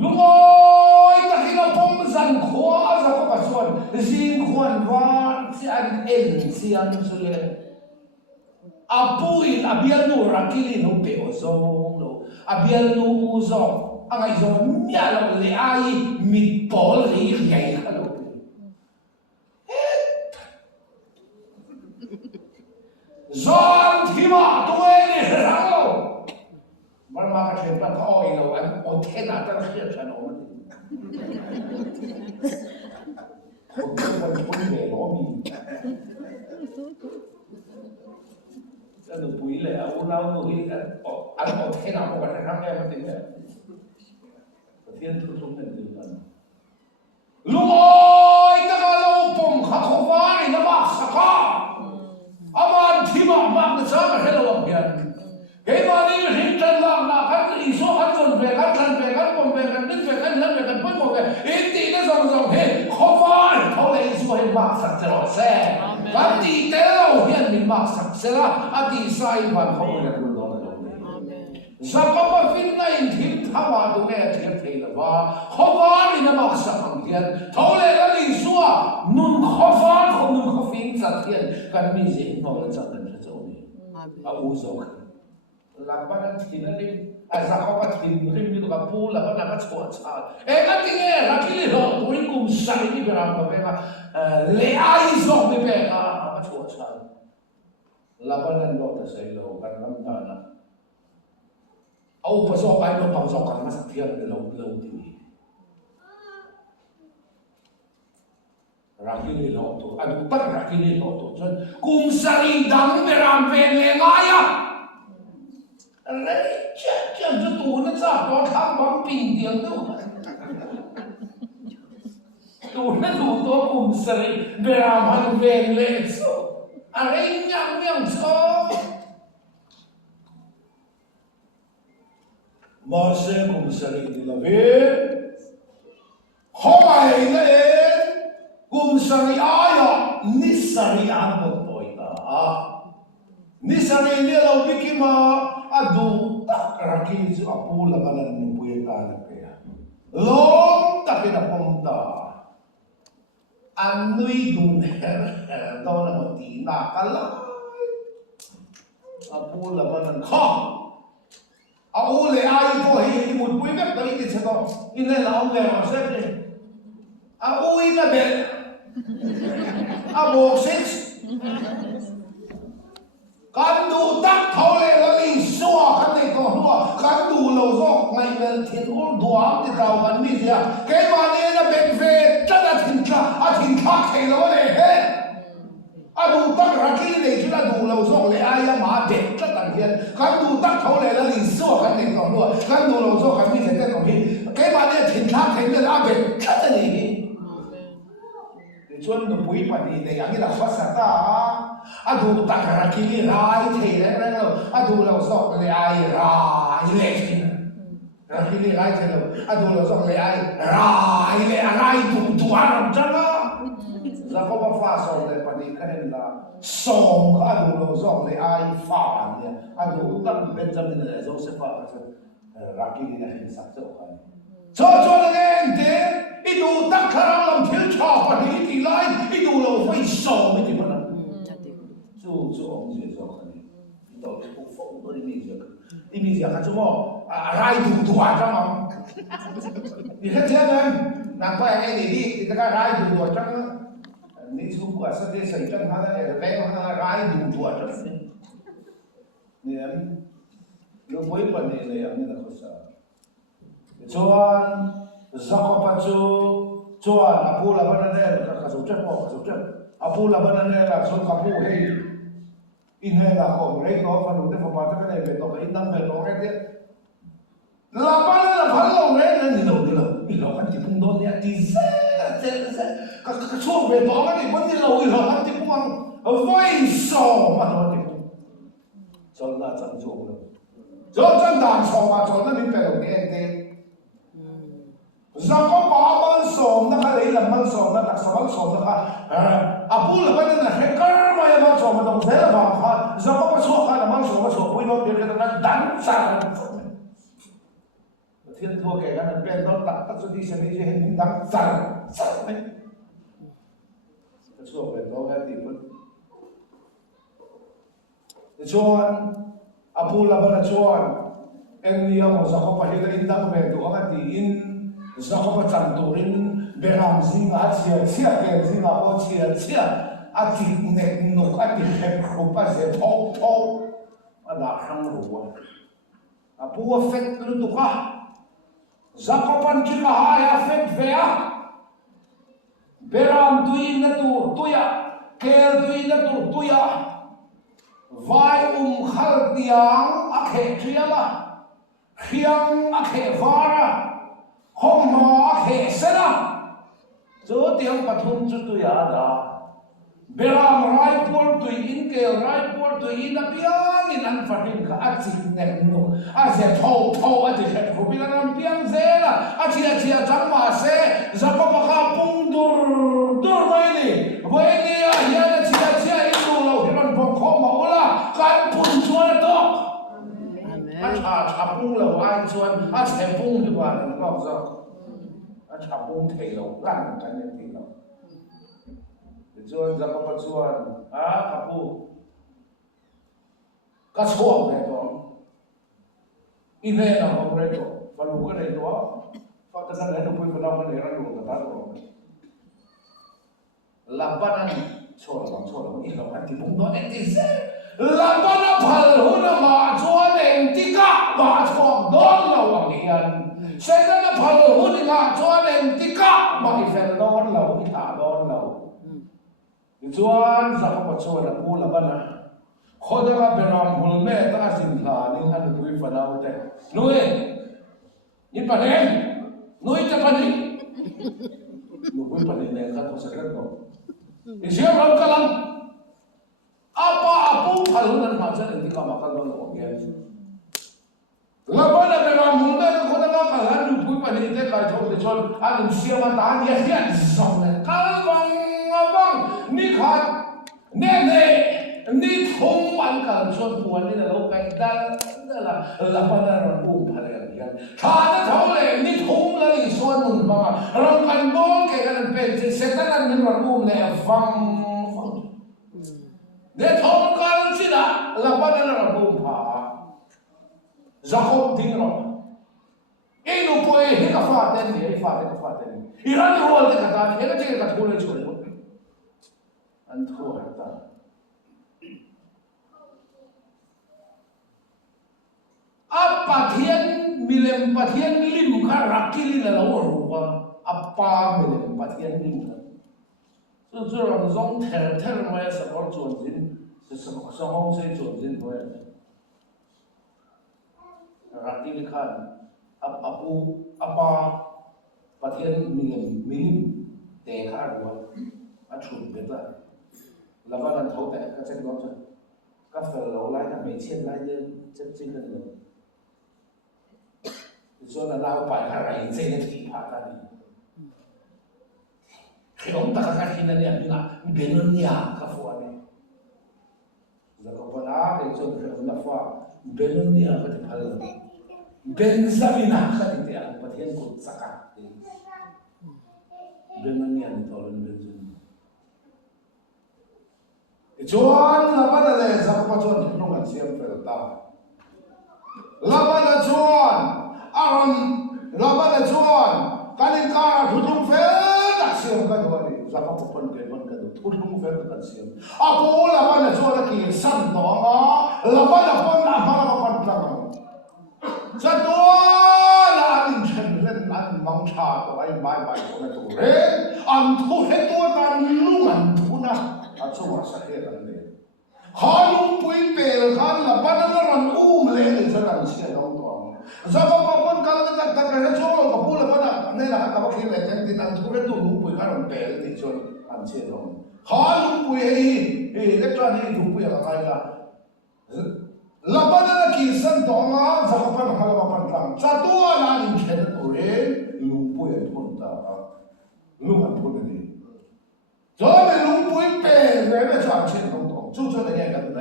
Loi tak kira pembesan kuasa kau pasuan, zin kuan wan sian sian sulit. Apuin abian nu rakili nu peozong lo, abian nu uzong, angai zong mialo le ai mitpol ri kalau. Zon tima tuwe ni ralo. Marmaka siya pa kao ilo ang otena tan siya sa noon. Huwag ka magpunde, Romy. nào tu hi anh có thế nào cũng phải răng em mà tính đấy thiên thu xuống đến từ lần lôi ta cái lâu bom khát khô vai nó mắc saka aman thi mà mắc nó sao mà hello ông hiền cái mà đi mình hình chân làm là các cái số các tuần về các lần về các tuần về các đứt về các lần về các bớt một về ít tí nó dòng hết khó phá thâu lấy số hết mắc sạch sẽ rồi xe các tí tế lâu hiền mình mắc sạch sẽ là à tí sai hoàn không được luôn đó là đâu giờ có một phim này thì thằng mà tụi nghe thì thấy là và khó phá thì nó mắc sạch bằng hiền thâu lấy là lý số nun khó phá không nun khó phim sạch hiền cái mình dễ nói là chẳng cần phải dấu đi à u dấu laban ang tinalim ay sa kapat tinrim dito ka po laban ang katsuat sa ka tinge rakili lo tuwing kung saan ni berang ka leay zong ni peka katsuat sa laban ang dota sa ilo kan lamdana au pasok ay mo pasok kan mas tiyan ni lo tini rakili lo to ano tak rakili lo to kung saan dang berang pelengaya lấy chân cho tù nó ra đó khám bóng bình tiếng đâu tù nó tù tôi cùng sợi về làm hành về lệ số à lấy nhằm nhằm số mà sẽ cùng sợi thì là về không ai lên cùng sợi ai à nít sợi ăn một bội ta nít sợi này là cái mà adu tak rakil su apu labanan ni puya ta na kaya long takin na punta anui duner daw na mati nakalay apu labanan ha au le ai po hi mut puya ka dali ti sa to ina la on le ma se au ina be abo six kan du tak thâu lệ là đi xua kan này có hua kan du lâu gió ngày là thiên ôn đoán thì tàu kan mi gì cái mà này là bên về chắc là thiên khắc hay lo này hết du tak ra kia này chứ là du lâu gió lệ ai mà đẹp chắc là thiên kan du tak thâu lệ là đi xua kan này có hua kan du lâu gió kan mi gì thế nào cái mà này thiên khắc hay là bên chắc là gì chuan no pui pa ni te yang ila fasata adu tak rakili rai the le lo adu lo so le ai rai le rakili rai the lo adu lo so le ai rai tu aram changa za ko pa fa so le pa ni ka hen la song adu lo so le ai fa ni adu tam benjamin le so se fa rakili la hin sa so ka cho le ngente idu tak karang lam thil cha pa ni ti lai idu lo fai so mi ti mana chu ông gì so ka ni to ko fo do ni mi ka chu mo rai du à cha ma ni he thế nên nang pa ai ni di ti ka rai du cha ni chu ko sa de sai chân ha la ve ha rai du cha ni lo moi pa ni le yang ni la ko sa chuan zakopa chuan apu la bana ne ka so chat apu la bana ne la so kapu hei in he la ko rei ko fa nu te fa pa ta ne ve to ka in dam ve to ke te la bana la phal lo ne ni lo kan ti pung don ya ti se ka so ve to ma ni pon ni lo kan ti pung voi so ma no ti so la chang so lo chân đàn so ma so na min pe lo ne te Zako paman som na kali laman som na taksawal som na ka apu laban na hekar maya man som na dong zela bang ka zako pa so ka naman so pui no dir ka na dan sa thiên thua kể cả là bên đó đặt tất đi xem đi hình đangสั่นđấy cái số bên đó cái gì vậy chuan apu laban chuan em niya mo zako pa hita indang ben do ka ti in zako pa chan turin beram zinga chia ke zinga o chia a ti ne no ka ti he ko pa se tho a da khang ru a pu fet lu tu ka zako pan ki ka ha fet ve a beram tu in na tu ya ker tu in na tu ya vai khal tiang a khe triala khiang a khe vara hom ma a khe sena zo tiang pathum chu tu ya da beram rai por tu in ke rai por tu in a piang in an fatin ka a chi ne no a se thau a ti khet ko bila nam piang zela a chi chang ma se zapa pa kha pung dur mai ni voi ni a ya na chi in lo lo himan bom kho ma ola kan pun chuan to a cha pung lo ai chuan a che pung hi ba na ko zo a cha pung thei lo lan kan ne thei lo chuan zaka pa chuan a kapu ka chuak ne to i ve na ho re to pa lu ka ne to fa ta san ne pui pa na ne ra lu ta to la pa na chuan i lo an ti bung do ne ti se la pa na phal hu na ma chuan en ti ka ma chuak don lo wa hian se na phal hu ni nga chuan en ti ka ma i fel don lo i tha don lo chuan zaka pa chuan a pu la bana khoda ga beram hul me ta sin thla ni an pui fa na te nui ni pa ne nui ta pa ni nu pui pa ni ne ka to sa ka to ni sia ram ka lang apa apu phalunan ma chan ni ka ma ka lo ge la bana beram hul me khoda ga ka han nu pui pa ni te ka thok te chon an sia ma ta ni hian song ne ka bang ni khat ne ni thong man kan chon puan ni lo kai dal la la pa na ro u pha le yan tha na thong le ni thong la ni son mun ba ram kan bol ke kan pe se setan an min ro u le fang ne thong kan chi da la pa na ro u pha zakhom ding ro e no poe he ka fa ten ni fa ten iran ro le ka ta he ka che ka thole chole an thua ta apa thian milem pathian milim ka rakili la lo ruwa apa milem pathian milim so so ram zong ther mai sa ko chuan jin se sa hong se chuan jin ho rakili khan apu apa pathian milim te kha ruwa a thun beta là ba lần thấu tại các chân đó rồi các phần lẩu lái là mấy chiên lái lên chân trên lần rồi cho là lao bài hai ngày trên thì phá ta đi khi ông ta các khi này là biến nó nhà các phụ này giờ có con á để cho khi ông ta phá biến nó nhà các thì phá rồi biến zamina các thì ăn bắt hiện cũng sắc biến nó nhà thì thôi biến chuan la ba le zak pa chuan ni nong an siam fel ta la ba chuan aron la ba chuan kanin ka thu thung fel ta siam ka do ni zak pa pon ke thu thung fel ta siam a po la ba chuan ki san do la ba pon a ma la pon ta za do la in chen len an mang cha to ai mai ko na to re an thu he to ta lu an thu na a chuwa sa he kan le khalung pui pel khan la banana ran le ni charan sia dong to zaba pa pon kal ta ta ka cholo ka pula bana ne la ka ba khi le ten tin an thu re tu lu pui khan pel ni chon an sia dong khalung pui he electron he tu pui la kai la la banana ki san dong a zaba pa na la pan tlang cha tu na ni chen ko re lu pui thon ta lu an thon ni cho nên lúng bụi bể về cái chuyện chuyện không懂，就这个样子的。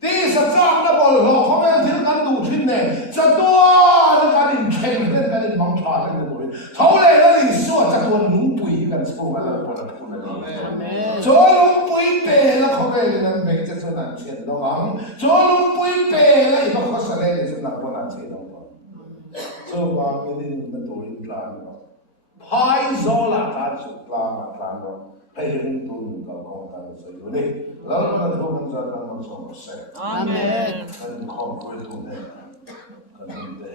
第一是这样的不老后面听俺读听呢，这多那个人听那个人忙查那个东西，后来那里说这多lúng bụi跟错完了不能不能。做lúng bụi bể那后面人没这是难钱的忙，做lúng bụi bể那一个合适的是难不难钱的忙，做完给你们多一plan了，拍照了干就plan了。hay những tu những cầu con ta được xây dựng đi, lão là thu hân gia tăng một số một sẽ, Amen. cần không quên tu này, cần như thế.